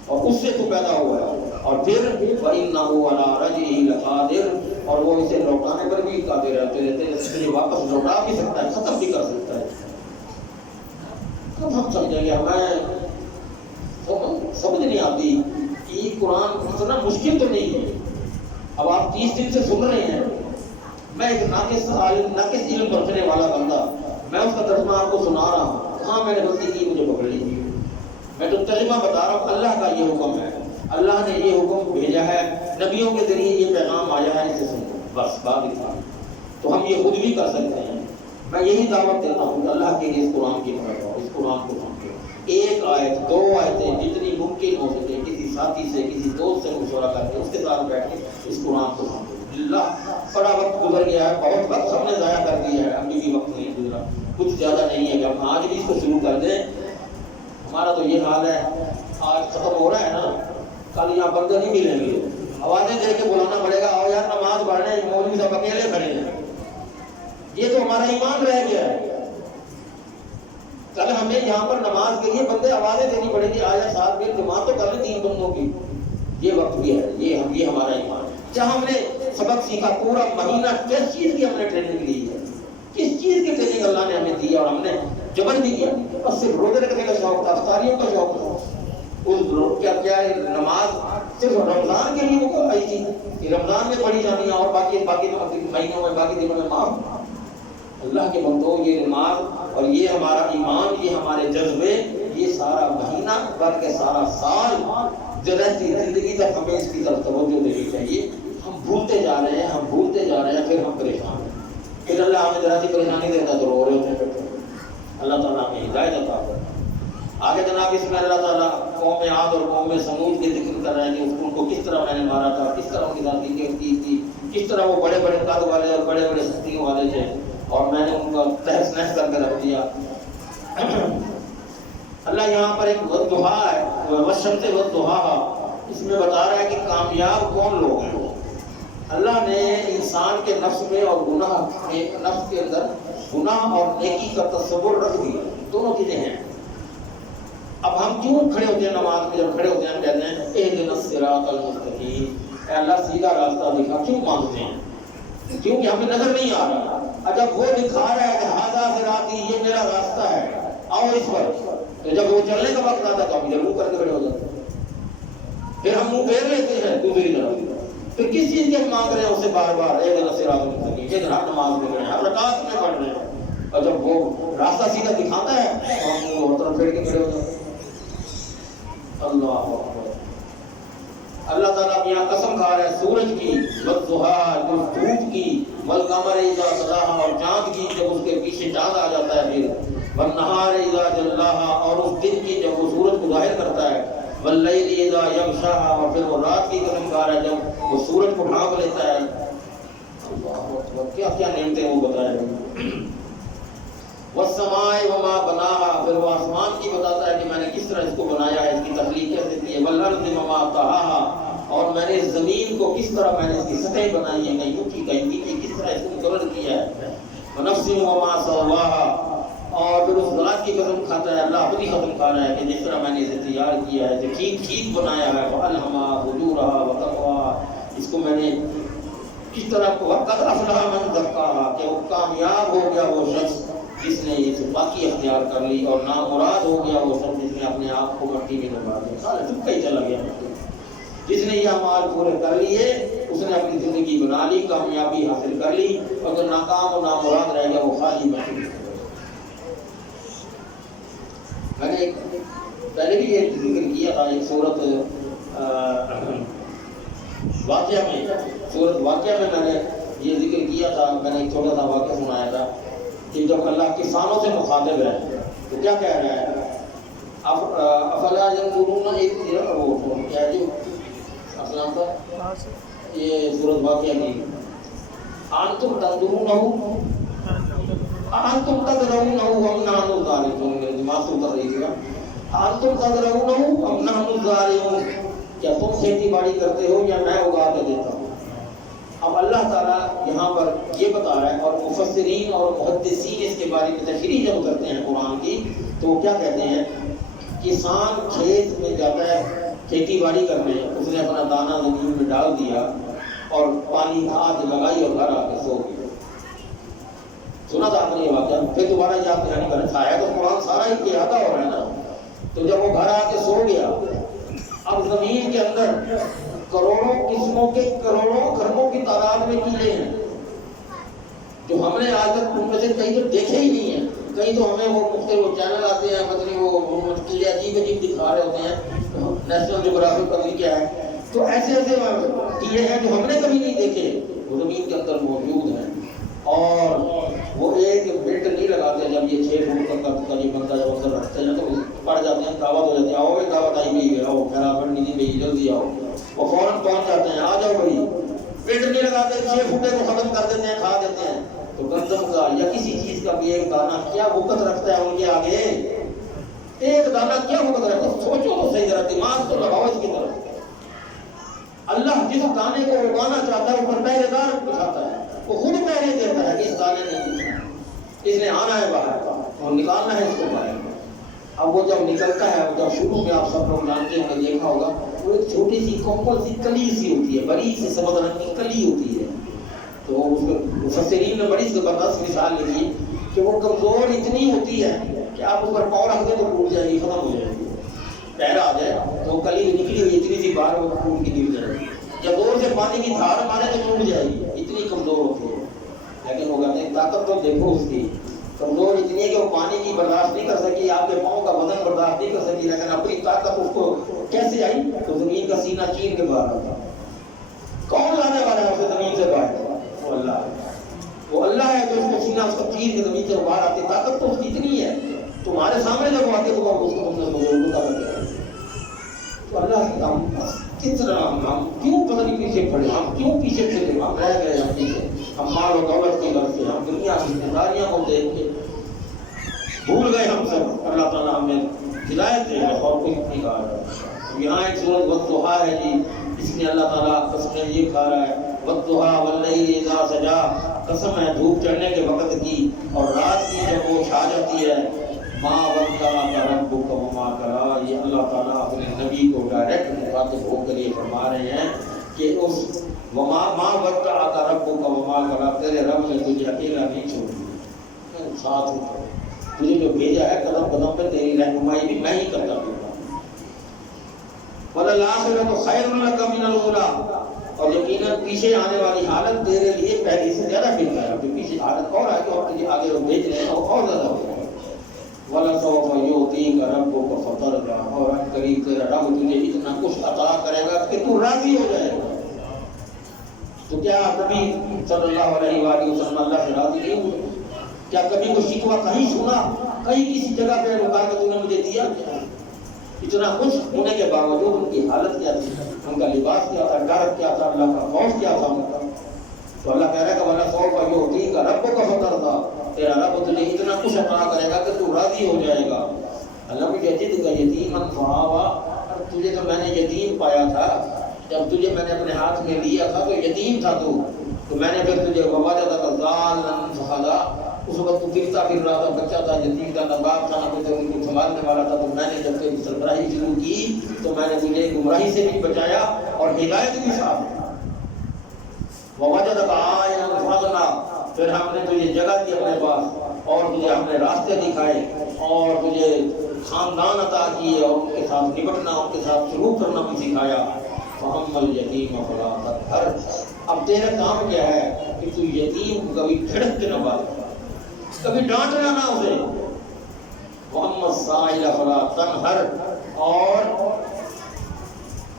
اور اس سے تو پیدا ہوا ہے، اور پھر وَإِنَّهُ عَلَىٰ رَجْعِهِ لَقَادِرٌ، اور وہ اسے لوٹانے پر بھی قادر ہے، اسے واپس لوٹا بھی سکتا ہے، ختم بھی کر سکتا ہے۔ کب ہم سمجھیں گے؟ ہمیں سمجھ نہیں آتی کہ یہ قرآن اتنا مشکل تو نہیں ہے۔ اب آپ 30 دن سے سن رہے ہیں، میں ایک ناقص علم رکھنے والا بندہ، میں اس کا ترجمہ آپ کو سنا رہا ہوں، کہاں میں نے غلطی کی مجھے پکڑ لیجیے، میں تو ترجمہ بتا رہا ہوں، اللہ کا یہ حکم ہے، اللہ نے یہ حکم بھیجا ہے، نبیوں کے ذریعے یہ پیغام آیا ہے، اسے سنو، بس بات اتنا۔ تو ہم یہ خود بھی کر سکتے ہیں۔ میں یہی دعوت دیتا ہوں کہ اللہ کے لیے اس قرآن کی پڑھو، اس قرآن کو سمجھو، ایک آیت 2 آیتیں جتنی ممکن ہو سکے، کسی ساتھی سے، کسی دوست سے مشورہ کر کے اس کے ساتھ بیٹھ کے اس قرآن کو سمجھو۔ اللہ بڑا وقت گزر گیا ہے، بہت وقت ہم نے ضائع کر دیا ہے، ابھی بھی وقت نہیں گزرا، کچھ زیادہ نہیں ہے کہ ہم آج بھی اس کو شروع کر دیں۔ ہمارا تو یہ حال ہے، آج ختم ہو رہا ہے نا، کل یہاں بندے نہیں ملیں گے، آوازیں دے کے بلانا پڑے گا، آؤ یار نماز پڑھنے، مولوی صاحب اکیلے کھڑے ہیں۔ یہ تو ہمارا ایمان رہ گیا ہے۔ کل ہمیں یہاں پر نماز کے لیے بندے آوازیں دینی پڑے گی، آیا ساتھ میں جماعت تو کر لیں 3 بندوں کی۔ یہ وقت بھی ہے، یہ ہمارا ایمان ہے۔ جہاں ہم نے سبق سیکھا، پورا مہینہ کس چیز کی ہم نے ٹریننگ لی ہے، کس چیز کی ٹریننگ اللہ نے ہمیں دی ہے، اور ہم نے جبر بھی کیا، بس صرف روزے رکھنے کا شوق تھا، افطاریوں کا شوق تھا۔ اس کیا ہے، نماز صرف رمضان کے لیے وہ آئی تھی کہ رمضان میں پڑھی جانی ہے، اور باقی مہینوں میں، باقی دنوں میں معاف۔ اللہ کے بندو، یہ نماز اور یہ ہمارا ایمان، یہ ہمارے جذبے، یہ سارا مہینہ بلکہ سارا سال جو رہتی زندگی تک ہمیں اس کی طرف توجہ دینی چاہیے۔ ہم بھولتے جا رہے ہیں، پھر ہم پریشان ہیں، پھر اللہ ہمیں ذرا سی پریشانی دیتا تو رو رہے ہوتے ہیں۔ اللہ تعالیٰ ہمیں ہدایت عطا کرے۔ آگے جناب اس میں اللہ تعالیٰ قوم عاد اور قوم سمود کے ذکر کر رہے ہیں کہ ان کو کس طرح میں نے مارا تھا، کس طرح ان کے ساتھ کیفیت کی تھی، کس طرح وہ بڑے بڑے قد والے اور بڑے بڑے شکتیوں والے تھے، اور میں نے ان کا تہس نہس کر کے رکھ دیا۔ اللہ یہاں پر ایک وضحا ہے، والشمس والضحاہا، اس میں بتا رہا ہے کہ کامیاب کون لوگ ہیں۔ اللہ نے انسان کے نفس میں اور گناہ کے نفس کے اندر گناہ اور نیکی کا تصور رکھ دیا، دونوں چیزیں ہیں۔ اب ہم کیوں کھڑے ہوتے ہیں نماز میں، جب کھڑے ہوتے ہیں ہم کہتے ہیں اہدنا الصراط المستقیم، اے اللہ سیدھا راستہ دکھا، کیوں مانگتے ہیں؟ کیونکہ ہمیں نظر نہیں آ رہا۔ جب وہ دکھا رہا ہے کہ ھذا صراطی، یہ میرا راستہ ہے، آؤ اس پر، تو جب وہ چلنے کا وقت آتا ہے تو ہم ادھر منہ کر کے کھڑے ہو جاتے ہیں، پھر ہم منہ پھیر لیتے ہیں دوسری طرف۔ پھر کس چیز کے ہم مانگ رہے ہیں اسے بار بار، اہدنا الصراط المستقیم، یہ ہر نماز میں پڑھ رہے ہیں، ہر رکعت میں پڑھ رہے ہیں، اور جب وہ راستہ سیدھا دکھاتا ہے تو ہم منہ طرف پھیر کے کھڑے ہو جاتے ہیں۔ اللہ اکبر۔ اللہ تعالیٰ یہاں قسم کھا رہا ہے سورج کی، والضحیٰ، جو دھوپ کی، والقمر اذا تلاہا، اور چاند کی جب اس کے پیچھے چاند آ جاتا ہے، پھر والنہار اذا جلاہا، اور اس دن کی جب وہ سورج کو ظاہر کرتا ہے، واللیل اذا یغشاہا، اور پھر وہ رات کی قسم کھا رہا ہے جب وہ سورج کو ڈھانپ لیتا ہے۔ اللہ اکبر، کیا کیا نعمتیں وہ بتائے۔ والسماء وما بناها، پھر وہ آسمان کی بتاتا ہے کہ میں نے کس طرح اس کو بنایا ہے، اس کی تخلیق کیسے کی ہے۔ والارض وما طحاها، اور میں نے زمین کو کس طرح میں نے اس کی سطح بنائی ہے، کہیں اونچی کہیں نیچی، کس طرح اس کو مقرر کیا ہے۔ ونفس وما سواها، اور پھر اس ذات کی قسم کھاتا ہے اللہ، خود ہی قسم کھا رہا ہے کہ جس طرح میں نے اسے تیار کیا ہے، اسے ٹھیک ٹھیک بنایا ہے۔ فألهمها فجورها وتقواها، اس کو میں نے کس طرح وقد افلح من زکاها، کہ وہ کامیاب ہو گیا وہ شخص جس نے یہ باقی اختیار کر لی، اور نامراد ہو گیا وہ سب جس نے اپنے آپ کو مٹی میں دبا دیا، سارا چپکا ہی چلا گیا۔ جس نے یہ اعمال پورے کر لیے اس نے اپنی زندگی بنا لی، کامیابی حاصل کر لی، اور جو ناکام اور نامراد رہ گیا وہ خالی بچ گیا۔ میں نے پہلے بھی یہ ذکر کیا تھا، ایک سورت واقعہ میں میں نے یہ ذکر کیا تھا، میں نے ایک چھوٹا سا واقعہ سنایا تھا کہ جب اللہ کسانوں سے مخاطب ہے تو کیا کہہ رہا ہے، افلا ينظرون، ایک وہ کیا ہے جی اسلام کا یہ سورۃ واقعہ کی، انتم تنظرونہ انتم تزرعونہ ام نحن الزارعون، میرے دماغ سے اتر رہی تھی، انتم تزرعونہ ام نحن الزارعون، کیا تم کھیتی باڑی کرتے ہو یا میں اگا کے دیتا ہوں۔ اب اللہ تعالیٰ یہاں پر یہ بتا رہا ہے، اور مفسرین اور محدثین اس کے بارے میں تشریح جب کرتے ہیں قرآن کی تو وہ کیا کہتے ہیں، کسان کھیت میں جاتا ہے کھیتی باڑی کرنے، اس نے اپنا دانہ زمین میں ڈال دیا اور پانی کھاد لگائی اور گھر آ کے سو گیا۔ سنا تھا آپ نے یہ واقعہ، پھر دوبارہ یہ آپ دھیان کریں، کھایا تو قرآن سارا ہی احاطہ ہو رہا ہے نا۔ تو جب وہ گھر آ کے سو گیا، اب زمین کے اندر کروڑوں قسموں کے کروڑوں گھروں کی تعداد میں کیڑے ہیں جو ہم نے آج تک ان میں سے کہیں تو دیکھے ہی نہیں ہیں۔ کہیں تو ہمیں وہ مختلف چینل آتے ہیں، پتہ نہیں وہ کیڑے عجیب عجیب دکھا رہے ہوتے ہیں، نیشنل جغرافک پتہ نہیں کیا ہے، تو ایسے ایسے کیڑے ہیں جو ہم نے کبھی نہیں دیکھے، وہ زمین کے اندر موجود ہیں، اور وہ ایک منٹ نہیں لگاتے۔ جب یہ 6 فٹ کا یہ بندہ جب اندر رکھتے ہیں تو پڑ جاتے ہیں، دعوت ہو جاتی ہے، دعوت آئی ہوئی ہے، خیر آپ نہیں دی گئی، جلدی آؤ، وہ فوراً پہنچ جاتے ہیں، آ جاؤ بھائی، فلٹر نہیں لگاتے 6 فوٹے کو ختم کر دیتے ہیں، کھا دیتے ہیں. تو گندم کا یا کسی چیز کا بھی ایک دانہ کیا وقت رکھتا ہے ان کے آگے؟ ایک دانہ کیا وقت رکھتا ہے؟ سوچو تو صحیح ذرا، دماغ تو لگاؤ اس کی طرف. اللہ جس دانے کو اگانا چاہتا ہے اوپر پہرے دار بٹھاتا ہے، وہ خود پہرے دیتا ہے کہ اس دانے نے اس نے آنا ہے باہر اور نکالنا ہے اس کو باہر. اب وہ جب نکلتا ہے، جب شروع میں آپ سب لوگ جانتے ہوں گے، دیکھا ہوگا، وہ ایک چھوٹی سی کمپل سی کلی سی ہوتی ہے، بڑی سی سبز رنگ کی کلی ہوتی ہے. تو مفسرین نے بڑی زبردست مثال لکھی کہ وہ کمزور اتنی ہوتی ہے کہ آپ اس پر پاؤں رکھ دیں تو ٹوٹ جائے گی، ختم ہو جائے گی. پیر آ جائے تو کلی نکلی ہوئی اتنی سی باہر وہ ٹوٹ کے گر جائے گی، یا زور سے پانی کی دھار مارے تو ٹوٹ جائے گی، اتنی کمزور ہوتی ہے. لیکن وہ کہتے ہیں طاقت تو دیکھو اس کی، کمزور اتنی ہے کہ وہ پانی کی برداشت نہیں کر سکی، آپ کے پاؤں کا وزن برداشت نہیں کر سکی، لیکن اپنی طاقت اس کو کیسے آئی؟ تو زمین کا سینہ چیر کے باہر آتا. کون لانے والا ہے اسے زمین سے باہر؟ وہ اللہ ہے. وہ اللہ ہے جو اس کو سینہ اس کو چیر کے زمین سے باہر آتی. طاقت تو اس کی اتنی ہے، تمہارے سامنے جب وہ آتے تو اس کو تم نے بزرگوں کا بتایا. تو اللہ کی ہم کس طرح ہم کیوں پتہ نہیں پیچھے پڑے، ہم کیوں پیچھے پڑے، ہم رہ گئے ہم پیچھے. ہم مال و دولت کی غرض سے، ہم دنیا کی ذمہ داریوں کو دیکھ کے بھول گئے ہم سب. اللہ تعالیٰ ہمیں ہدایت دے اور کوئی نہیں کہا رہا. یہاں ایک سورۃ والضحیٰ ہے جی، اس میں اللہ تعالیٰ قسمیں یہ کھا رہا ہے، والضحیٰ واللیل اذا سجا، قسم ہے دھوپ چڑھنے کے وقت کی اور رات کی جب وہ چھا جاتی ہے. ما ودعک ربک وما قلیٰ، یہ اللہ تعالیٰ اپنے نبی کو ڈائریکٹ مخاطب ہو کر یہ فرما رہے ہیں کہ اس ما ودعک ربک وما قلیٰ، تیرے رب نے تجھے اکیلا نہیں چھوڑ دیا، ساتھ ہوں. تجھے جو بھیجا ہے قدم قدم پہ تیری رہنمائی بھی میں ہی کرتا ہوں. وَلَلْآخِرَةُ خَيْرٌ لَكَ مِنَ الْأُولَىٰ، اور یقیناً پیچھے آنے والی حالت تیرے لیے پہلے سے زیادہ بہتر ہے. پیچھے حالت اور آگے اور تجھے آگے وہ بھیج رہے ہیں اور زیادہ ہو جائے گا. وَلَسَوْفَ يُعْطِيكَ رَبُّكَ فَتَرْضَىٰ، اور ان قریب تیرا رب تجھے اتنا کچھ عطا کرے گا کہ تو راضی ہو جائے گا. تو کیا کبھی صلی اللہ علیہ وآلہ وسلم اللہ سے راضی نہیں ہوئے؟ کیا کبھی کوئی شکوہ کہیں سنا؟ کہیں کسی جگہ پہ رکا کے تو نے مجھے دیا؟ اتنا کچھ ہونے کے باوجود ان کی حالت کیا تھی، ان کا لباس کیا تھا، ڈر کیا تھا، اللہ کا خوف کیا تھا ان کا. تو اللہ کہہ رہا ہے کہ وَلَسَوْفَ يُعْطِيكَ رَبُّكَ فَتَرْضَىٰ، تیرا رب تجھے اتنا کچھ عطا کرے گا کہ تو راضی ہو جائے گا. أَلَمْ يَجِدْكَ يَتِيمًا فَآوَىٰ، تجھے تو میں نے یتیم پایا تھا، جب تجھے میں نے اپنے ہاتھ میں لیا تھا تو یتیم تھا تو میں نے پھر تجھے وَوَجَدَكَ ضَالًّا فَهَدَىٰ، اس وقت تو پھرتا پھر رہا تھا، بچہ تھا، یتیم تھا، نہ باپ تھا، نہ کوئی ان کو سنبھالنے والا تھا. تو میں نے جب تیری سربراہی شروع کی تو میں نے تجھے گمراہی سے بھی بچایا اور ہدایت بھی ساتھ. وَوَجَدَكَ عَائِلًا فَأَغْنَىٰ، پھر ہم نے تجھے جگہ دی اپنے پاس اور تجھے ہم نے راستے دکھائے اور تجھے خاندان عطا کیے اور ان کے ساتھ نپٹنا، ان کے ساتھ سلوک کرنا بھی سکھایا. فَأَمَّا الْيَتِيمَ فَلَا تَقْهَرْ، اب تیرا کام کیا ہے کہ تو یتیم کو کبھی کھڑک کے نہ بات کر، کبھی ڈانٹنا نہ اسے. وَأَمَّا السَّائِلَ فَلَا تَنْهَرْ، اور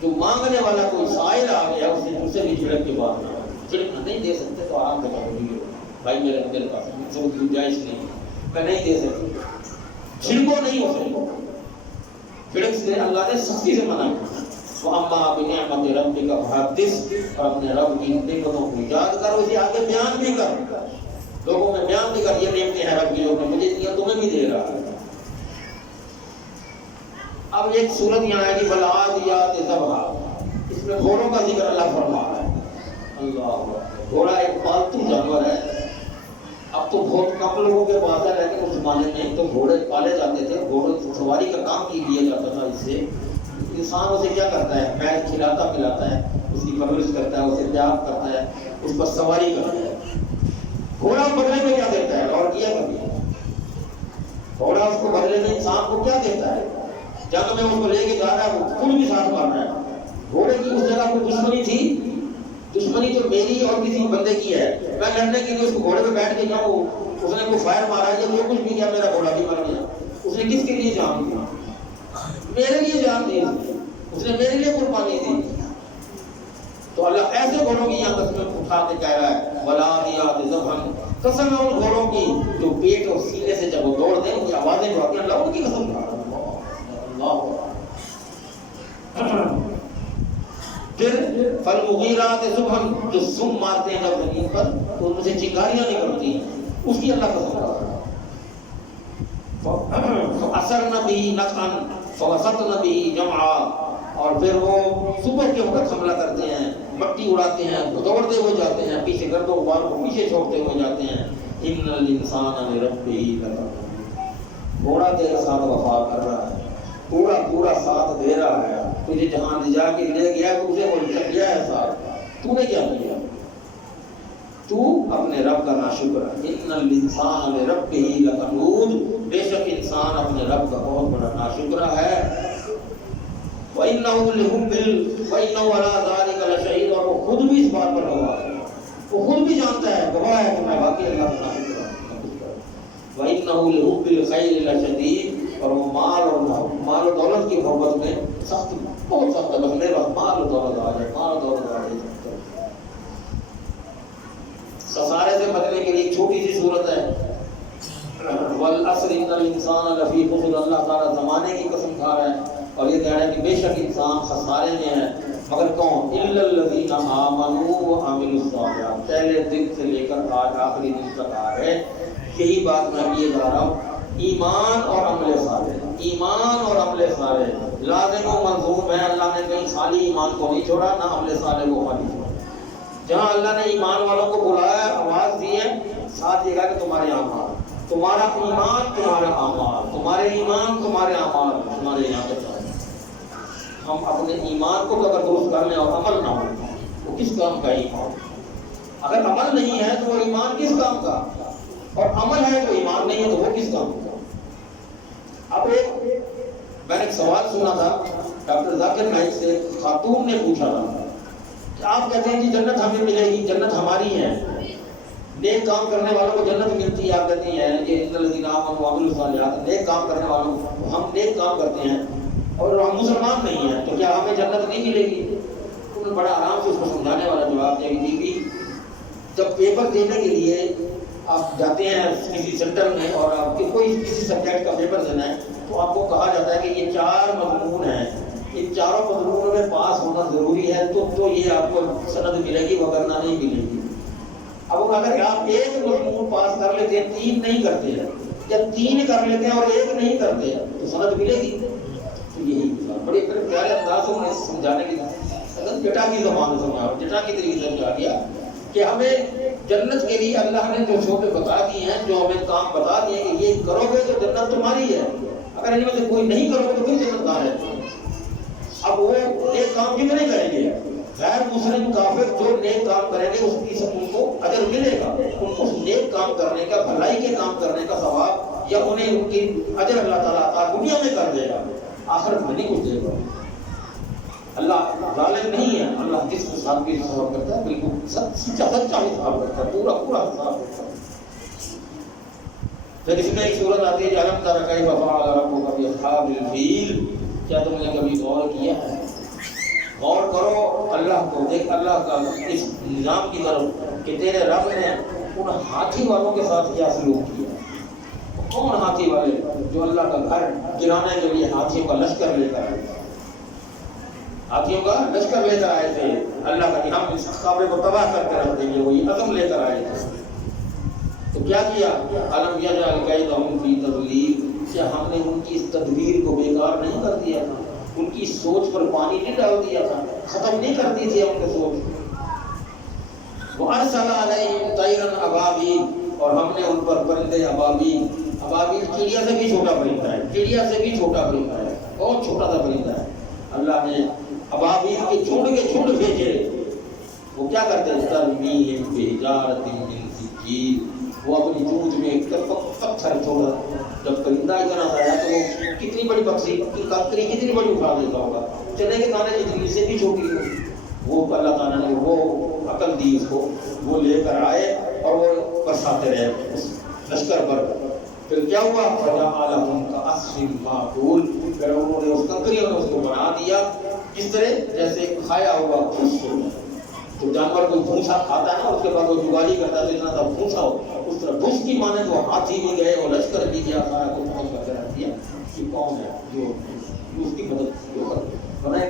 جو مانگنے والا کوئی سائل آ گیا اسے بھی جھڑک کے بات نہ، جھڑکنا نہیں دے سکتے تو آرام سے کہو بھائی میرے پاس گنجائش نہیں، میں نہیں دے سکتی، جھڑکو نہیں اسے. جھڑک سے اللہ نے سختی سے منع کیا. وَأَمَّا بِنِعْمَتِ رَبِّكَ فَحَدِّثْ، اور اپنے رب کی نعمتوں کو یاد کر، اسے آگے بیان بھی کر، لوگوں میں بیان بھی کر، یہ نعمتیں ہیں رب کی جو نے مجھے دیا تمہیں بھی دے رہا ہے. اب ایک سورت یہاں ہے کہ وَالْعَادِيَاتِ ضَبْحًا، اس میں گھوڑوں کا ذکر اللہ فرما رہا ہے. اللہ، گھوڑا ایک پالتو جانور ہے. اب تو بہت کم لوگوں کے پاس ہے، لیکن اس زمانے میں تو گھوڑے پالے جاتے تھے، گھوڑے سواری کا کام کی لیا جاتا تھا. اس سے انسان اسے کیا کرتا ہے؟ پیٹ کھلاتا پلاتا ہے، اس کی پرورش کرتا ہے، اسے پیار کرتا ہے، اس پر سواری کرتا ہے. گھوڑا بدلے میں کیا دیتا ہے؟ اور کیا کبھی گھوڑا اس کو بدلے میں انسان کو کیا دیتا ہے؟ جنگ میں اس کو لے کے جا رہا ہے، وہ خود بھی ساتھ مار رہا ہے. گھوڑے کی اس جگہ کوئی دشمنی تھی؟ دشمنی تو میری اور کسی بندے کی ہے. میں لڑنے کے لیے اس کو گھوڑے پہ بیٹھ کے جاؤں، اس نے کوئی فائر مارا یا جو کچھ بھی کیا، میرا گھوڑا بھی مر گیا. اس نے کس کے لیے جان دی؟ میرے لیے جان دی، اس نے میرے لیے قربانی دی. تو اللہ ایسے گھوڑوں کی یہاں قسمیں اٹھا کے کہہ رہا ہے وَالْعَادِيَاتِ ضَبْحًا، قسم ہے ان گھوڑوں کی جو پیٹ اور سینے سے جب وہ دوڑ دیں ان کی آوازیں جو آتی ہیں، اللہ ان کی قسم کھا رہا ہے. اللہ پھر فالمغیرات صبحا، جو سم مارتے ہیں جب زمین پر تو ان سے چنگاریاں نکلتی ہیں، اس کی اللہ قسم کھا رہا ہے۔ فَأَثَرْنَ بِهِ نَقْعًا فَوَسَطْنَ بِهِ جَمْعًا، اور پھر وہ صبح کے وقت حملہ کرتے ہیں، مٹی اڑاتے ہیں، دوڑتے ہوئے جاتے ہیں، پیچھے گرد و غبار کو پیچھے چھوڑتے ہوئے جاتے ہیں۔ إِنَّ الْإِنسَانَ لِرَبِّهِ لَكَنُودٌ، گھوڑا تیرے ساتھ وفا کر رہا ہے، پورا ساتھ دے رہا ہے، تجھے جہاں لے جا کے لے گیا تو اسے وہ لیا ہے ساتھ، تو نے کیا کیا؟ تو اپنے رب کا ناشکر ہے۔ ان الانسان لربہ لکنود، بے شک انسان اپنے رب کا بہت بڑا ناشکرہ ہے۔ وَإِنَّهُ وَإِنَّهُ عَلَىٰ ذَلِكَ لَشَهِيدٌ، اور وہ خود بھی اس بات پر گواہ ہے، وہ خود بھی جانتا ہے، گواہ ہے کہ میں واقعی اللہ کا ناشکر ہوں۔ وَإِنَّهُ لِحُبِّ الْخَيْرِ لَشَدِيدٌ، اور وہ مال و دولت کی محبت میں سخت، بہت سخت ہے۔ بس میرے پاس مال و دولت آ جائے، مال و دولت آ جائے۔ سسارے سے بچنے کے لیے ایک چھوٹی سی صورت ہے، والعصر ان الانسان لفی خسر، اللہ تعالیٰ زمانے کی قسم کھا رہا ہے اور یہ کہہ رہا ہے کہ بے شک انسان خسارے میں ہے، مگر کون؟ الا الذین آمنوا وعملوا الصالحات، پہلے دن سے لے کر آج آخری دن تک آ رہے، یہی بات میں یہ کہہ رہا ہوں، ایمان اور عمل صالح، ایمان اور عمل صالح لازم و ملزوم ہے۔ اللہ نے کہیں خالی ایمان کو نہیں چھوڑا، نہ عمل صالح کو خالی چھوڑا۔ جہاں اللہ نے ایمان والوں کو بلایا، آواز دی ہے، ساتھ یہ کہا کہ تمہارے اعمال، تمہارا ایمان تمہارا اعمال، تمہارے ایمان تمہارے اعمال تمہارے یہاں پہ چاہیے۔ ہم اپنے ایمان کو اگر درست کر لیں اور عمل نہ ہو وہ کس کام کا ایمان؟ اگر عمل نہیں ہے تو وہ ایمان کس کام کا، اور عمل ہے تو ایمان نہیں ہے تو وہ کس کام کا؟ اب میں نے ایک سوال سنا تھا ڈاکٹر ذاکر نائک سے، خاتون نے پوچھا تھا، آپ کہتے ہیں کہ جنت ہمیں ملے گی، جنت ہماری ہے، نیک کام کرنے والوں کو جنت ملتی ہے، آپ کہتے ہیں کہ ان الذین آمنوا وعملوا الصالحات، نیک کام کرنے والوں کو، ہم نیک کام کرتے ہیں اور ہم مسلمان نہیں ہیں تو کیا ہمیں جنت نہیں ملے گی؟ انہوں نے بڑا آرام سے اس کو سمجھانے والا جواب دیا کہ بیوی، جب پیپر دینے کے لیے آپ جاتے ہیں کسی سینٹر میں اور آپ کے کوئی کسی سبجیکٹ کا پیپر دینا ہے تو آپ کو کہا جاتا ہے کہ یہ 4 مضمون ہیں، ان چاروں مضمونوں میں پاس ہونا ضروری ہے تو یہ آپ کو سند ملے گی، وگرنہ نہیں ملے گی۔ اب اگر آپ ایک مضمون پاس کر لیتے ہیں، 3 نہیں کرتے ہیں، یا 3 کر لیتے ہیں اور 1 نہیں کرتے ہیں تو سند ملے گی۔ تو یہی بڑے پیارے انداز سے سمجھانے کی جٹا کی زبان سے سمجھا، جٹا کی طریقے سے سمجھا دیا کہ ہمیں جنت کے لیے اللہ نے جو چھوٹے بتا دیے ہیں، جو ہمیں کام بتا دیے کہ یہ کرو گے تو جنت تمہاری ہے، اگر ان میں سے کوئی نہیں کرو گے تو پھر جنت کہاں ہے؟ اب وہ نیک کام کتنے کریں گے؟ غیر مسلم کافر جو نیک کام کریں گے اس کی ان کو اجر ملے گا، ان کو نیک کام کرنے کا، بھلائی کے کام کرنے کا ثواب یا انہیں ان کی اجر اللہ تعالیٰ عطا دنیا میں کر دے گا، آخرت میں نہیں کچھ دے گا۔ اللہ ظالم نہیں ہے، اللہ جس کے ساتھ بھی حساب کرتا ہے بالکل سچا حساب کرتا ہے، پورا حساب کرتا ہے۔ پھر اس میں ایک صورت آتی ہے، الم تر کیف فعل ربک باصحاب الفیل، کیا تم نے کبھی غور کیا ہے؟ غور کرو اللہ کو، دیکھ اللہ کا اس نظام کی طرف کہ تیرے رب نے ان ہاتھی والوں کے ساتھ کیا سلوک کیا۔ کون ہاتھی والے؟ جو اللہ کا گھر گرانے کے لیے ہاتھیوں کا لشکر لے کر آئے، ہاتھیوں کا لشکر لے کر آئے تھے، اللہ کا کہ ہم اس کعبے کو تباہ کر کے رکھ دیں گے، وہ یہ عزم لے کر آئے تھے۔ تو کیا کیا؟ الم یجعل کیدہم فی تضلیل، کیا ہم نے ان کی اس تدبیر کو بیکار نہیں کر دیا تھا؟ ان کی سوچ پر پانی نہیں ڈال دیا تھا؟ ختم نہیں کر دی تھی ان کی سوچ؟ وَأَرْسَلَ عَلَيْهِمْ طَيْرًا أَبَابِيلَ، اور ہم نے ان پر پرندے ابابیل، ابابیل چڑیا سے بھی چھوٹا پرندہ ہے، چڑیا سے بھی چھوٹا پرندہ ہے، بہت چھوٹا سا پرندہ ہے، اللہ نے ابابیل کے جھنڈ بھیجے، وہ کیا کرتے ہیں؟ ترمیہم بحجارۃ من سجیل، وہ اپنی چونچ میں ایک پتھر چھوڑا، جب پرندہ اتنا سا ہے تو وہ کتنی بڑی پکھی ککری کتنی بڑی اٹھا دیتا ہوگا، چنے کے دانے جتنی سے بھی چھوٹی ہو، وہ اللہ تعالیٰ نے وہ عقل دی اس کو، وہ لے کر آئے اور وہ برساتے رہے اس لشکر پر۔ پھر کیا ہوا؟ فَجَعَلَهُمْ كَعَصْفٍ مَّأْكُولٍ، پھر انہوں نے اس ککریوں نے اس کو بنا دیا اس طرح جیسے کھایا ہوا بھوس ہو، تو جانور کوئی بھوسا کھاتا ہے نا اس کے بعد وہ جگالی کرتا ہے تو اتنا سا بھوسا ہو، اس طرح بھوس کی مانے تو ہاتھی بھی گئے اور لشکر بھی گیا، سارا کچھ ختم کر کے رکھ دیا۔ یہ کون ہے جو اس کی مدد جو کرتے؟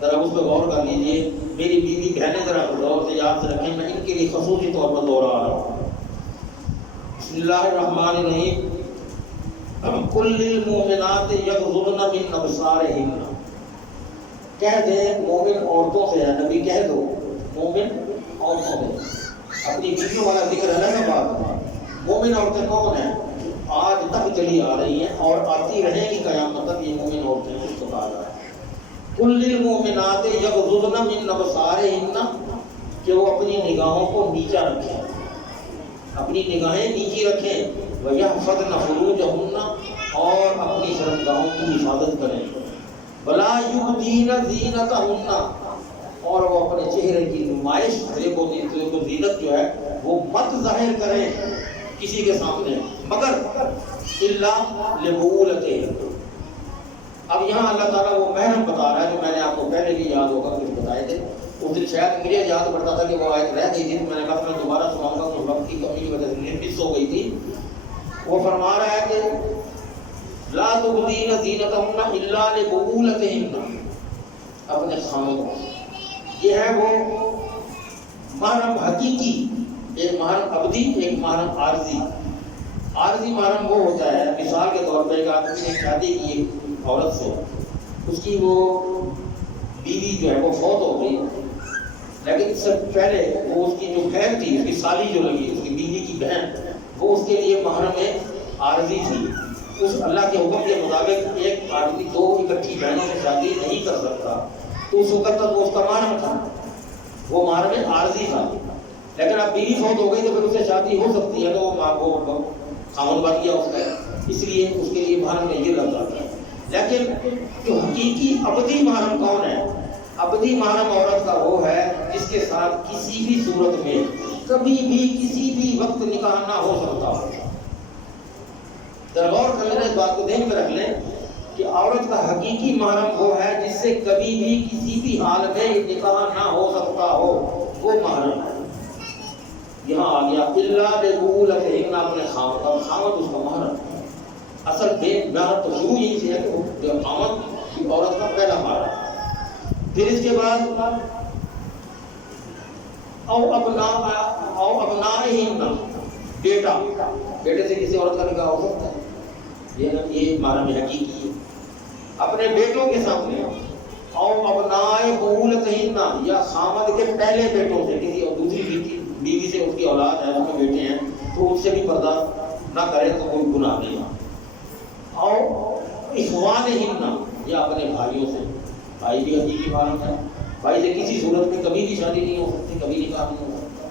ذرا اس پہ غور کر لیجیے. میری بیوی بہنیں ذرا غور سے یاد سے رکھیں, میں ان کے لیے خصوصی طور پر دوہرا رہا ہوں. بسم اللہ الرحمن الرحیم. قل للمؤمنات یغضضن من ابصارہن, کہہ دیں مومن عورتوں سے, ہے نبی کہہ دو مومن عورتوں سے. اپنی بیویوں والا ذکر ہے نا بات. مومن عورتیں کون ہیں؟ آج تک چلی آ رہی ہیں اور آتی رہیں گی قیامت تک. یہ مومن عورتیں اس کو کہا رہا ہے. قل للمؤمنات یغضضن من ابصارہن, کہ وہ اپنی نگاہوں کو نیچا رکھیں, اپنی نگاہیں نیچی رکھیں. وَيَحْفَظْنَ فُرُوجَهُنَّ, اور اپنی شرمگاہوں کی حفاظت کریں. وَلَا يُبْدِينَ زِينَتَهُنَّ, اور وہ اپنے چہرے کی نمائش, کو زینت جو ہے وہ مت ظاہر کریں کسی کے سامنے, مگر إِلَّا لِبُعُولَتِهِنَّ. اب یہاں اللہ تعالیٰ وہ محرم بتا رہا ہے جو میں نے آپ کو پہلے بھی یاد ہوگا کچھ بتائے تھے. اس دن شاید مجھے یاد پڑتا تھا کہ وہ آیت رہ گئی تھی, میں نے کہا میں دوبارہ سناؤں گا, تو وقت کی کمی کی وجہ سے مس ہو گئی تھی. وہ فرما رہا ہے کہ لا تبدین زینتہن الا لبعولتہن, اپنے خاوندوں, یہ ہے وہ محرم حقیقی, ایک محرم ابدی, ایک محرم عارضی. عارضی محرم وہ ہوتا ہے, مثال کے طور پہ ایک آدمی نے شادی کی عورت سے, اس کی وہ بیوی جو ہے وہ فوت ہو گئی, لیکن اس سے پہلے وہ اس کی جو بہن تھی, اس کی سالی جو لگی, اس کی بیوی کی بہن, وہ اس کے لیے محرم عارضی تھی. اس اللہ کے حکم کے مطابق ایک آدمی دو اکٹھی بہنوں سے شادی نہیں کر سکتا, تو اس وقت تک وہ اس کا محرم تھا, وہ محرم عارضی تھا. لیکن اب بیوی فوت ہو گئی تو پھر اس سے شادی ہو سکتی ہے, تو وہ خاوند بن گیا اس کا, اس لیے اس کے لیے محرم میں یہ لگ جاتا ہے. لیکن جو حقیقی ابدی محرم کون ہے؟ ابدی محرم عورت کا وہ ہے جس کے ساتھ کسی بھی صورت میں کبھی بھی کسی بھی وقت نکاح نہ ہو سکتا ہو. غور کر لینا, اس بات کو دھیان میں رکھ لیں کہ عورت کا حقیقی محرم وہ ہے جس سے کبھی بھی کسی بھی حال میں نکاح نہ ہو سکتا ہو, وہ محرم ہے. یہاں آ گیا الا لبعولتہن, اپنے خاوند, اور خاوند اس کا محرم. اصل بے محرم تو شروع یہی سے ہے کہ وہ خاوند کی عورت کا پہلا محرم. پھر اس کے بعد او ابنائہن, بیٹا, بیٹے سے کسی عورت کا نکاح ہو سکتا ہے, یہ محرم حقیقی ہے. اپنے بیٹوں کے سامنے, او ابنائے بعولتہن, یا خامد کے پہلے بیٹوں سے, کسی اور دوسری بیوی سے اس کی اولاد ہے, اس میں بیٹے ہیں, تو اس سے بھی پردہ نہ کرے تو کوئی گناہ نہیں. او اخوانہن, یا اپنے بھائیوں سے, بھائی بھی حقیقی محرم ہے, بھائی سے کسی صورت میں کبھی بھی شادی نہیں ہو سکتی, کبھی نکاح نہیں ہو سکتا.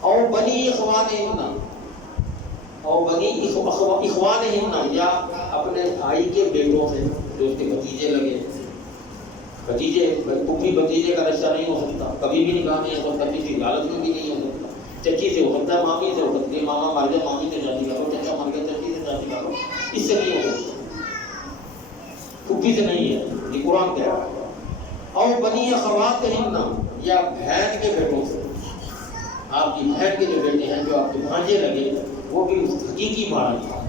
اور بنی اخوانہن, اور بنی اخوانہن, یا اپنے بھائی کے بیٹوں سے جو اس کے بھتیجے لگے. بھتیجے, پھوپھی بھتیجے کا رشتہ نہیں ہو سکتا, کبھی بھی نکاح نہیں ہو سکتا, کسی حالت میں بھی نہیں ہو سکتا. چچی سے ہو سکتا ہے, مامی سے ہو سکتی ہے, ماما مر گیا مامی سے شادی کرو, چچا مر گیا چچی سے شادی کرو, اس سے نہیں ہو سکتا, پھوپھی سے نہیں ہے, یہ قرآن کہہ رہا ہے. اور بنی اخواتہن, یا بہن کے بیٹوں سے, آپ کی بہن کے جو بیٹے ہیں جو آپ کے بھانجے لگے, وہ بھی حقیقی محرم ہے.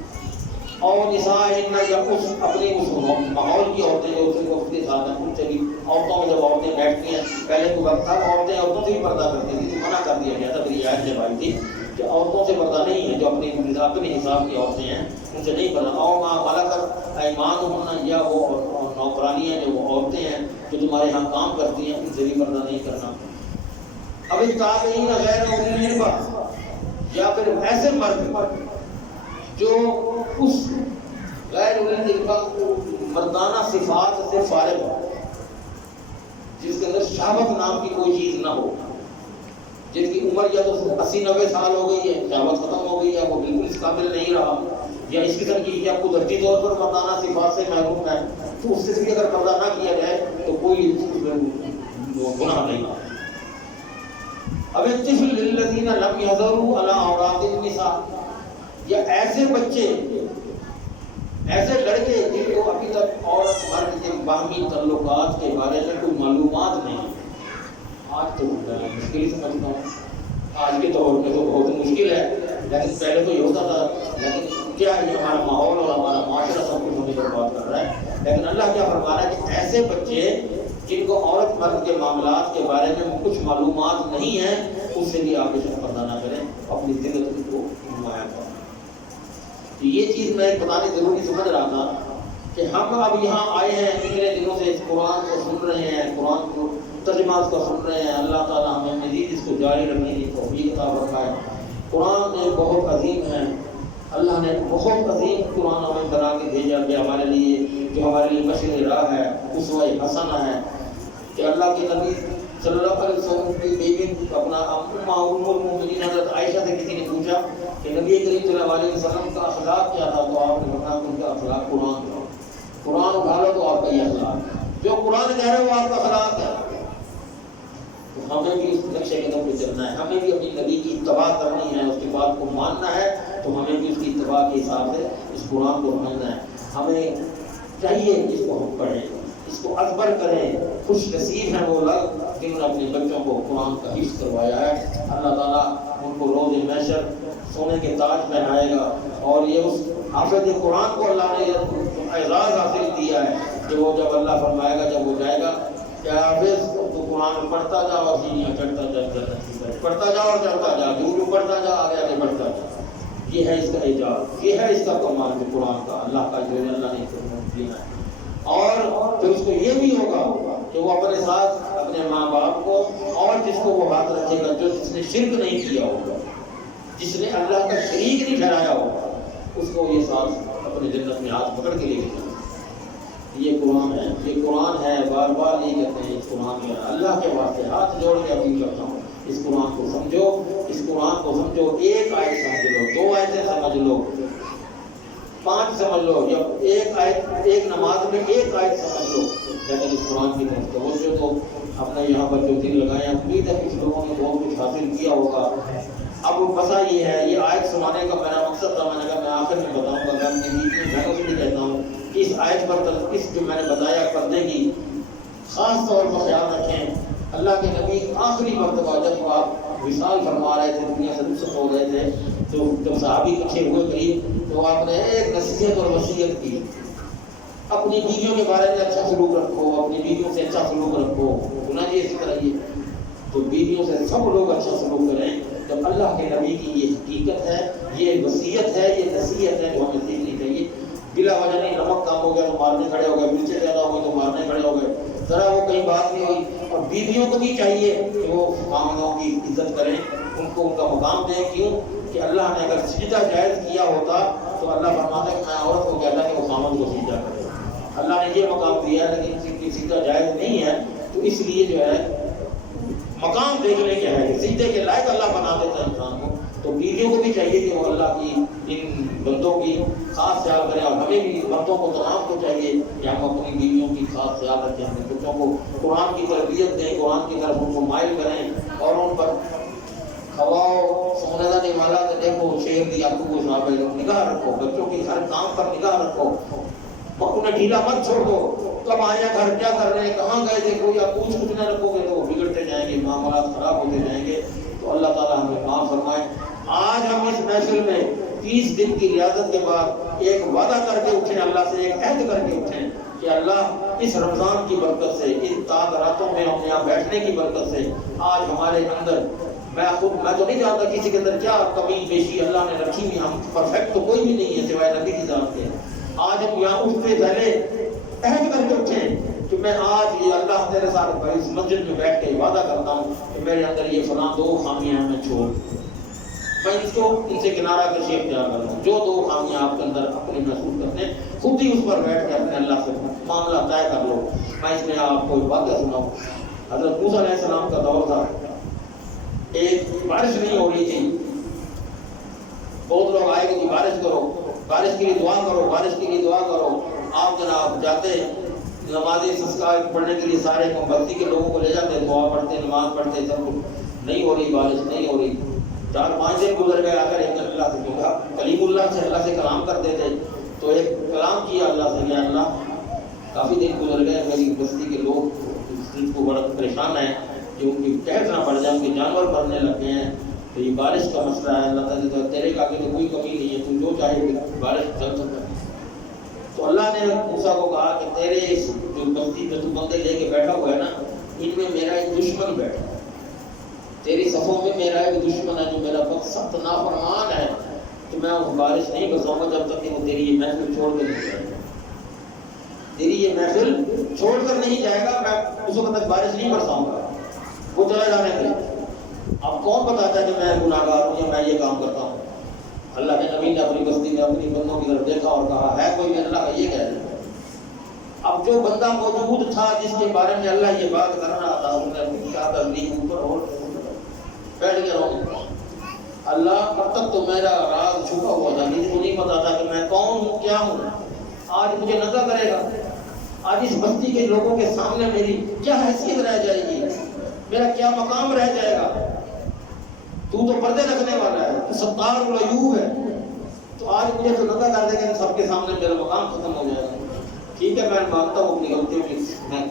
اور نسائہن, یا اس اپنے اس ماحول کی عورتیں جو اس کے ساتھ ہیں, ان سے بھی عورتوں میں جب عورتیں بیٹھتی ہیں, پہلے تو وقت تھا عورتیں عورتوں سے بھی پردہ کرتی تھی, تو منع کر دیا گیا تھا, میری آیت جب آئی تھی کہ عورتوں سے پردہ نہیں ہے, جو اپنے حساب کی عورتیں ہیں ان سے نہیں پردہ. اور ماں ملکت ایمانہن, یا وہ نوکرانیاں جو وہ عورتیں ہیں جو تمہارے ہاں کام کرتی ہیں, ان سے بھی پردہ نہیں کرنا. اب التابعین غیر اولی الاربہ, یا پھر ایسے مرد جو اس غیر اولی الاربہ مردانہ صفات سے فارغ ہو, جس کے اندر شہوت نام کی کوئی چیز نہ ہو, جن کی عمر یا تو 80-90 سال ہو گئی ہے, شہوت ختم ہو گئی ہے, وہ بالکل اس قابل نہیں رہا, یا اس قسم کی یا قدرتی طور پر مردانہ صفات سے محروم ہے, تو اس سے بھی اگر پردہ نہ کیا جائے تو کوئی گناہ نہیں. اب الطفل للذین لم یظہروا علی عورات النساء, یا ایسے بچے, ایسے لڑکے جن کو ابھی تک عورت مرد کے باہمی تعلقات کے بارے میں کوئی معلومات نہیں. آج تو مشکل سمجھتا ہوں, آج کے دور میں تو بہت مشکل ہے, لیکن پہلے تو یہ ہوتا تھا. لیکن کیا یہ ہمارا ماحول اور ہمارا معاشرہ سب کچھ ہمیں برباد کر رہا ہے. لیکن اللہ کیا فرما رہا ہے کہ ایسے بچے جن کو عورت مرد کے معاملات کے بارے میں کچھ معلومات نہیں ہیں اس سے بھی آپریشن پردہ نہ کریں، اپنی زندگی کو نمایاں کریں۔ تو یہ چیز میں بتانے ضروری سمجھ رہا تھا کہ ہم اب یہاں آئے ہیں اتنے دنوں سے اس قرآن کو سن رہے ہیں، قرآن کو ترجمات کو سن رہے ہیں، اللہ تعالیٰ ہمیں مزید اس کو جاری رکھنے کی توفیق عطا فرمائے۔ قرآن میں بہت عظیم ہے، اللہ نے بہت عظیم قرآن ہمیں بنا کے بھیجا کہ ہمارے لیے جو ہمارے لیے مشعل راہ ہے، اسوہ حسنہ ہے، کہ اللہ کے نبی صلی اللہ علیہ وسلم کی بیوی اپنا ام المؤمنین حضرت عائشہ سے کسی نے پوچھا کہ نبی کریم صلی اللہ علیہ وسلم کا اخلاق کیا تھا، تو آپ نے بتایا کہ ان کا اخلاق قرآن تھا۔ قرآن اٹھا لو تو آپ کا یہ اخلاق ہے، جو قرآن کہہ رہے ہو وہ آپ کا اخلاق ہے۔ تو ہمیں بھی اس نقشے قدم پہ چلنا ہے، ہمیں بھی اپنی نبی کی اتباع کرنی ہے، اس کے بعد کو ماننا ہے، تو ہمیں بھی اس کی اتباع کے حساب سے اس قرآن کو سمجھنا ہے۔ ہمیں چاہیے اس کو ہم پڑھیں، اس کو اکبر کریں۔ خوش نصیب ہیں وہ لوگ جنہوں نے اپنے بچوں کو قرآن کا حفظ کروایا ہے، اللہ تعالیٰ ان کو روز محشر سونے کے تاج پہنائے گا، اور یہ اس حافظ قرآن کو اللہ نے اعزاز حاصل کیا ہے کہ وہ جب اللہ فرمائے گا، جب وہ جائے گا کہ حافظ تو قرآن پڑھتا جا اور سیڑھیاں چڑھتا جا، پڑھتا جا اور چڑھتا جا، جو پڑھتا جا آگے آگے بڑھتا جا۔ یہ ہے اس کا اعجاز، یہ ہے اس کا کمال جو قرآن کا اللہ کا جو اللہ نے دیا ہے۔ اور پھر اس کو یہ بھی ہوگا کہ وہ اپنے ساتھ اپنے ماں باپ کو اور جس کو وہ ہاتھ رکھے گا، جو جس نے شرک نہیں کیا ہوگا، جس نے اللہ کا شریک نہیں ٹھہرایا ہوگا، اس کو یہ ساتھ اپنے جنت میں ہاتھ پکڑ کے لے کے جائے۔ یہ قرآن ہے، یہ قرآن ہے، بار بار یہ کہتے ہیں اس قرآن میں اللہ کے واسطے ہاتھ جوڑ کے اپیل کرتا ہوں، اس قرآن کو سمجھو، اس قرآن کو سمجھو، ایک آیت سمجھ لو، دو آیتیں سمجھ لو، 5 سمجھ لو، یا ایک آیت ایک نماز میں ایک آیت سمجھ لو، لیکن اس قرآن کی طرف توجہ تو ہم نے یہاں پر جو دن لگائے ہیں، امید ہے کچھ لوگوں نے بہت کچھ حاصل کیا ہوگا۔ اب مسئلہ یہ ہے، یہ آیت سنانے کا میرا مقصد تھا، میں نے کہا میں آخر میں بتاؤں گا، میں اپنے بیچ میں بہنوں سے بھی کہتا ہوں کہ اس آیت پر اس جو میں نے بتایا کرنے کی خاص طور پر خیال رکھیں۔ اللہ کے نبی آخری مرتبہ جب آپ وصال فرما رہے تھے، دنیا سے رخصت ہو رہے تھے، تو جب صحابی اکٹھے ہوئے قریب، تو آپ نے ایک نصیحت اور وصیت کی، اپنی بیویوں کے بارے میں اچھا سلوک رکھو، اپنی بیویوں سے اچھا سلوک رکھو۔ سنا جی اسی طرح یہ تو بیویوں سے سب لوگ اچھا سلوک کریں۔ جب اللہ کے نبی کی یہ حقیقت ہے، یہ وصیت ہے، یہ نصیحت ہے جو ہمیں سیکھنی چاہیے۔ بلا وجہ نہیں نمک کم ہو گیا تو مارنے کھڑے ہو گئے، مرچیں زیادہ ہو گئی تو مارنے کھڑے ہو گئے، ذرا وہ کہیں بات نہیں ہوئی۔ اور بیویوں کو بھی چاہیے کہ وہ خاوندوں کی عزت کریں، ان کو ان کا مقام دیں۔ کیوں کہ اللہ نے اگر سجدہ جائز کیا ہوتا تو اللہ فرماتا ہے کہ میں عورت کو کہتا کہ وہ خاوند کو سجدہ کرے۔ اللہ نے یہ مقام دیا ہے، لیکن ان کی سجدہ جائز نہیں ہے، تو اس لیے جو ہے مقام دیکھنے کے ہے، سجدے کے لائق اللہ بنا دیتا ہے انسان کو۔ تو بیویوں کو بھی چاہیے کہ وہ اللہ کی ان بندوں کی خاص خیال کریں، اور ہمیں بھی مردوں کو تمام کو چاہیے کہ ہم اپنی بیویوں کی خاص خیال رکھیں، اپنے بچوں کو قرآن کی تربیت دیں، قرآن کی طرف ان کو مائل کریں، اور ان پر کھواؤ سونے کا نہیں والا تو دیکھو شیر دی آپ کو صاحب نگاہ رکھو، بچوں کی ہر کام پر نگاہ رکھو، انہیں ڈھیلا مت چھوڑ دو، کب آیا گھر کیا کر رہے ہیں کہاں گئے تھے کوئی آپ پوچھ کچھ نہ رکھو گے تو وہ بگڑتے جائیں گے، معاملات خراب ہوتے جائیں گے۔ تو اللہ تعالیٰ ہمیں معاف فرمائے۔ آج ہم اس محفل میں 30 دن کی ریاضت کے بعد ایک وعدہ کر کے اٹھیں، اللہ سے ایک عہد کر کے اٹھیں کہ اللہ اس رمضان کی برکت سے، ان تاب راتوں میں ہم یہاں بیٹھنے کی برکت سے آج ہمارے اندر میں تو نہیں جانتا کسی کے اندر کیا کمی بیشی اللہ نے رکھی ہوئی، ہم پرفیکٹ تو کوئی بھی نہیں ہے سوائے نبی کی ذات کے۔ آج ہم یہاں اٹھتے پہلے عہد کر کے اٹھیں کہ میں آج یہ اللہ تیرے ساتھ اس مسجد میں بیٹھ کے وعدہ کرتا ہوں کہ میرے اندر یہ فلاں 2 خامیاں ہیں، میں چھوڑ میں اس کو ان سے کنارہ کشی اختیار کر لوں۔ جو 2 خامیاں آپ کے اندر اپنے محسوس کرتے ہیں، خود ہی اس پر بیٹھ کے اپنے اللہ سے معاملہ طے کر لو۔ میں اس میں آپ کو ایک واقعہ سناؤں۔ حضرت موسیٰ علیہ السلام کا دور تھا، ایک بارش نہیں ہو رہی تھی، بہت لوگ آئے کہ بارش کرو، بارش کے لیے دعا کرو، بارش کے لیے دعا کرو۔ آپ جناب جاتے نمازی سسکار پڑھنے کے لیے سارے بستی کے لوگوں کو لے جاتے، دعا پڑھتے، نماز پڑھتے، سب کچھ نہیں ہو رہی، بارش نہیں ہو رہی۔ 4-5 دن گزر گئے، آخر ایک اللہ سے کہا، کلیم اللہ سے اللہ سے کلام کرتے تھے، تو ایک کلام کیا اللہ سے، یا اللہ کافی دن گزر گئے، میری بستی کے لوگ اس کو بڑا پریشان ہیں کہ ان کی قحط نہ پڑ جائے، ان کے جانور مرنے لگ گئے ہیں، تو یہ بارش کا مسئلہ ہے، اللہ تعالیٰ تیرے آگے تو کوئی کمی نہیں ہے، تم جو چاہے بارش چل سکتا ہے۔ تو تو اللہ نے موسیٰ کو کہا کہ تیرے جو بستی میں تو بندے لے کے بیٹھا ہوا ہے نا، ان میں میرا ایک دشمن بیٹھا ہے، تیری صفوں میں میرا ایک دشمن ہے جو میرا بہت سخت نافرمان ہے، تو میں اس بارش نہیں برساؤں گا جب تک کہ وہ تیری یہ محفل چھوڑ کے نہیں جائے گا، تیری یہ محفل چھوڑ کر نہیں جائے گا، میں اس وقت تک بارش نہیں برساؤں گا، وہ چلا جانے دے۔ اب کون بتاتا ہے کہ میں گناہ گار ہوں یا میں یہ کام کرتا ہوں؟ اللہ کے نبی نے اپنی بستی میں اپنی بندوں کی طرف دیکھا اور کہا ہے کوئی؟ اللہ کا یہ کہہ رہا ہے۔ اب جو بندہ موجود تھا جس کے بارے میں اللہ یہ بات کر رہا تھا، اس نے اپنی چادر لی اوپر اور بیٹھ کے رو، اللہ اب تک تو میرا راز چھپا ہوا تھا، کسی کو نہیں پتا تھا کہ میں کون ہوں کیا ہوں، آج مجھے نظر کرے گا، آج اس بستی کے لوگوں کے سامنے میری کیا حیثیت رہ جائے گی، میرا کیا مقام رہ جائے گا؟ تو پردے رکھنے والا ہے، تو ستار العیوب ہے، تو آج مجھے تو نظر کر دے گا، سب کے سامنے میرا مقام ختم ہو جائے گا۔ ٹھیک ہے، میں مانتا ہوں اپنی غلطیوں کی، میں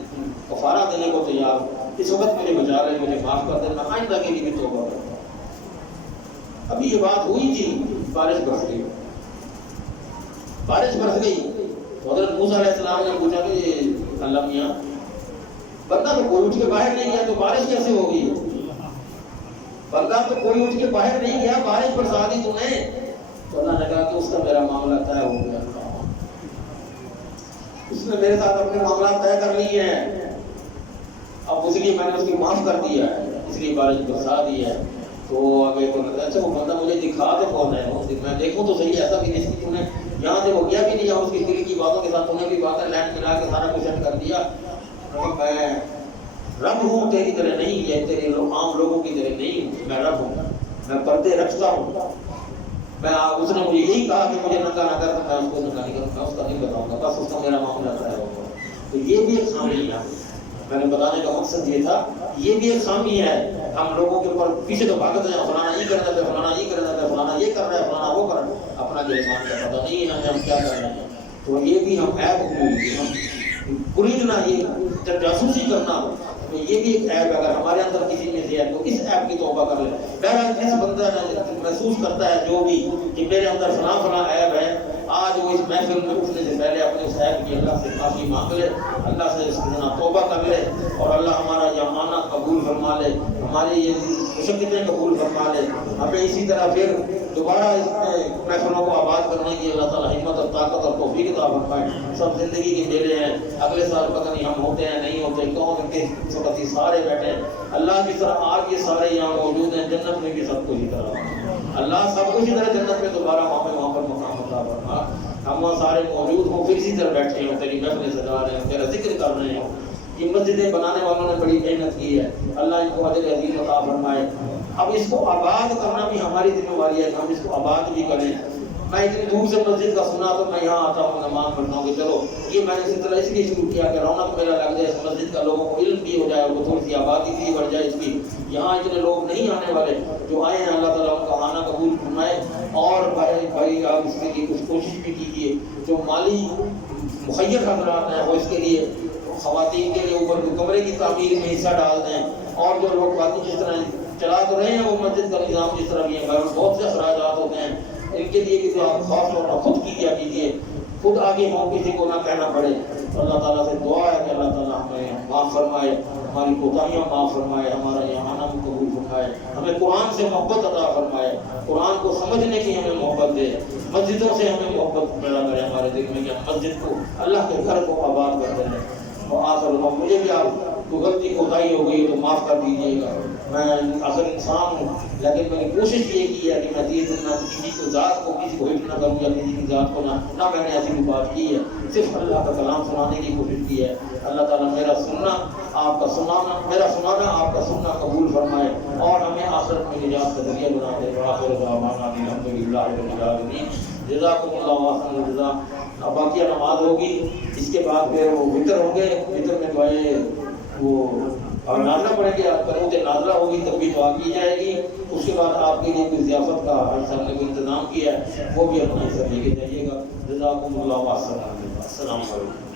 کفارہ دینے کو تیار ہوں، اس وقت مجھے بچا لے، مجھے معاف کر دے، میں آئندہ کے لیے بھی توبہ کرتا ہوں۔ ابھی یہ بات ہوئی تھی، بارش برس گئی، بارش برس گئی تو حضرت موسیٰ علیہ السلام نے پوچھا کہ اللہ میاں، بندہ تو کوئی اٹھ کے باہر نہیں گیا تو بارش کیسے ہوگی؟ بندہ تو کوئی اٹھ کے باہر نہیں گیا، بارش برسا دی تو نے؟ تو اللہ نے کہا کہ اس کا میرا معاملہ طے ہو گیا، اس نے میرے ساتھ اپنے معاملات طے کر لیے ہیں، اب اس لیے میں نے اس کی معاف کر دیا ہے، اس لیے بارش برسا دی ہے۔ تو اگر اچھا وہ بندہ مجھے دکھا تو کون ہے، میں دیکھوں تو صحیح، ایسا بھی نہیں کہ تم نے یہاں سے وہ گیا بھی نہیں، اس کی دل کی باتوں کے ساتھ تم نے بھی باتیں لینڈ ملا کے سارا کچھ سیٹ کر دیا، میں رب ہوں، تیری طرح نہیں ہے، تیرے عام لوگوں کی طرح نہیں ہوں، میں رب ہوں، میں پردے رکھتا ہوں، میں اس نے مجھے یہی کہا کہ مجھے ننگا نہ کر، میں اس کو ننگا نہیں کروں، میں اس کا نہیں بتاؤں گا، بس اس کا میرا معاملہ طے ہوگا۔ تو یہ بھی ایک خامی ہے، میں نے بتانے کا مقصد یہ تھا، یہ بھی ایک خامی ہے، ہم لوگوں کے اوپر پیچھے تو بھاگتے ہیں، فلانا یہ کرنا ہے، فلانا یہ کرنا ہے، فلانا یہ کر رہا ہے، فلانا وہ کر رہا ہے، اپنا گرفتار کا پتہ نہیں ہے ہم کیا کر رہے ہیں۔ تو یہ بھی ہم عیب ہوئی، ہم خریدنا، یہ جاسوسی کرنا، تو یہ بھی ایک عیب ہے، اگر ہمارے اندر کسی میں سے ہے تو اس عیب کی توبہ کر لے۔ بہرحال جس بندہ محسوس کرتا ہے جو بھی کہ میرے اندر فلاں فلاں عیب ہے، آج وہ اس محفل میں اٹھنے سے پہلے اپنے اس عیب کی اللہ سے معافی مانگ لے، اللہ سے اس کی توبہ کر لے، اور اللہ ہمارا یہ آنا قبول فرما لے، ہماری یہ مشقتیں قبول فرما لے، ہمیں اسی طرح پھر دوبارہ اس محفلوں کو آباد کرنے کی اللہ تعالیٰ ہمت اور طاقت اور توفیق عطا فرمائے۔ سب زندگی کے میلے ہیں، اگلے سال پتہ نہیں ہم ہوتے ہیں نہیں ہوتے، کون کے وقت ہی سارے بیٹھے ہیں، اللہ کی طرح آج یہ سارے یہاں موجود ہیں، جنت میں بھی سب کو اسی طرح، اللہ سب کچھ ادھر جنت میں دوبارہ وہاں پر مقام عطا فرما، ہم وہاں سارے موجود ہوں، پھر اسی طرح بیٹھے ہیں، تیری محفلیں سجا رہے ہیں، تیرا ذکر کر رہے ہیں۔ یہ مسجدیں بنانے والوں نے بڑی محنت کی ہے، اللہ ان کو اجر عظیم عطا فرمائے۔ اب اس کو آباد کرنا بھی ہماری ذمہ داری ہے کہ ہم اس کو آباد بھی کریں۔ میں اتنی دور سے مسجد کا سنا تو میں یہاں آتا ہوں، نماز پڑھتا ہوں کہ چلو یہ میں نے اسی طرح اس لیے شروع کیا کہ رونق میرا لگ جائے اس مسجد کا، لوگوں کو علم بھی ہو جائے، اور تھوڑی سی آبادی بھی بڑھ جائے اس کی۔ یہاں اتنے لوگ نہیں آنے والے، جو آئے ہیں اللہ تعالیٰ ان کا آنا قبول فرمائے، اور بھائی آپ اس کے لیے کچھ کوشش بھی کیجیے، جو مالی مخیر حضرات ہیں وہ اس کے لیے خواتین کے لیے اوپر کمرے کی تعمیر میں حصہ ڈال دیں، اور جو لوگ باقی جس طرح چلا تو رہے ہیں وہ مسجد کا نظام جس طرح بھی ہے، بہت سے اخراجات ہوتے ہیں، ان کے لیے بھی تو آپ خاص طور پر خود کیا کیجیے، خود آگے ہوں، کسی کو نہ کہنا پڑے۔ اللہ تعالیٰ سے دعا ہے کہ اللہ تعالیٰ ہمیں معاف فرمائے، ہماری کوتاہیاں معاف فرمائے، ہمارا یہ آنا قبول فرمائے، ہمیں قرآن سے محبت عطا فرمائے، قرآن کو سمجھنے کی ہمیں محبت دے، مسجدوں سے ہمیں محبت پیدا کرے ہمارے دل میں، کہ مسجد کو اللہ کے گھر کو آباد کرتے ہیں۔ اور آخر مجھے بھی آپ کو غلطی کوتاہی ہو گئی تو معاف کر دیجیے گا، میں آخر انسان ہوں، لیکن میں نے کوشش یہ کی ہے کہ میں نہ کسی کو ذات کو کسی کو ہٹ نہ کروں، یا کسی کی ذات کو نہ میں نے ایسی کوئی بات کی ہے، صرف اللہ کا کلام سنانے کی کوشش کی ہے۔ اللہ تعالیٰ میرا سننا آپ کا سنانا، میرا سنانا آپ کا سننا قبول فرمائے، اور ہمیں آخرت میں نجات کا ذریعہ بنا دے۔ وآخر دعوانا ان الحمد للہ رب العالمین۔ جزاکم اللہ احسن الجزاء۔ اب باقی نماز ہوگی، اس کے بعد پھر وہ وطر ہوں گے، وطر میں دعائیں وہ اور نازلہ پڑھیں گے، قنوت نازلہ ہوگی تب بھی دعا کی جائے گی۔ اس کے بعد آپ کے لیے کوئی ضیافت کا ہم نے کوئی انتظام کیا ہے، وہ بھی اپنا حصہ لے کے جائیے گا۔ جزاکم اللہ احسن الجزاء۔ السلام علیکم۔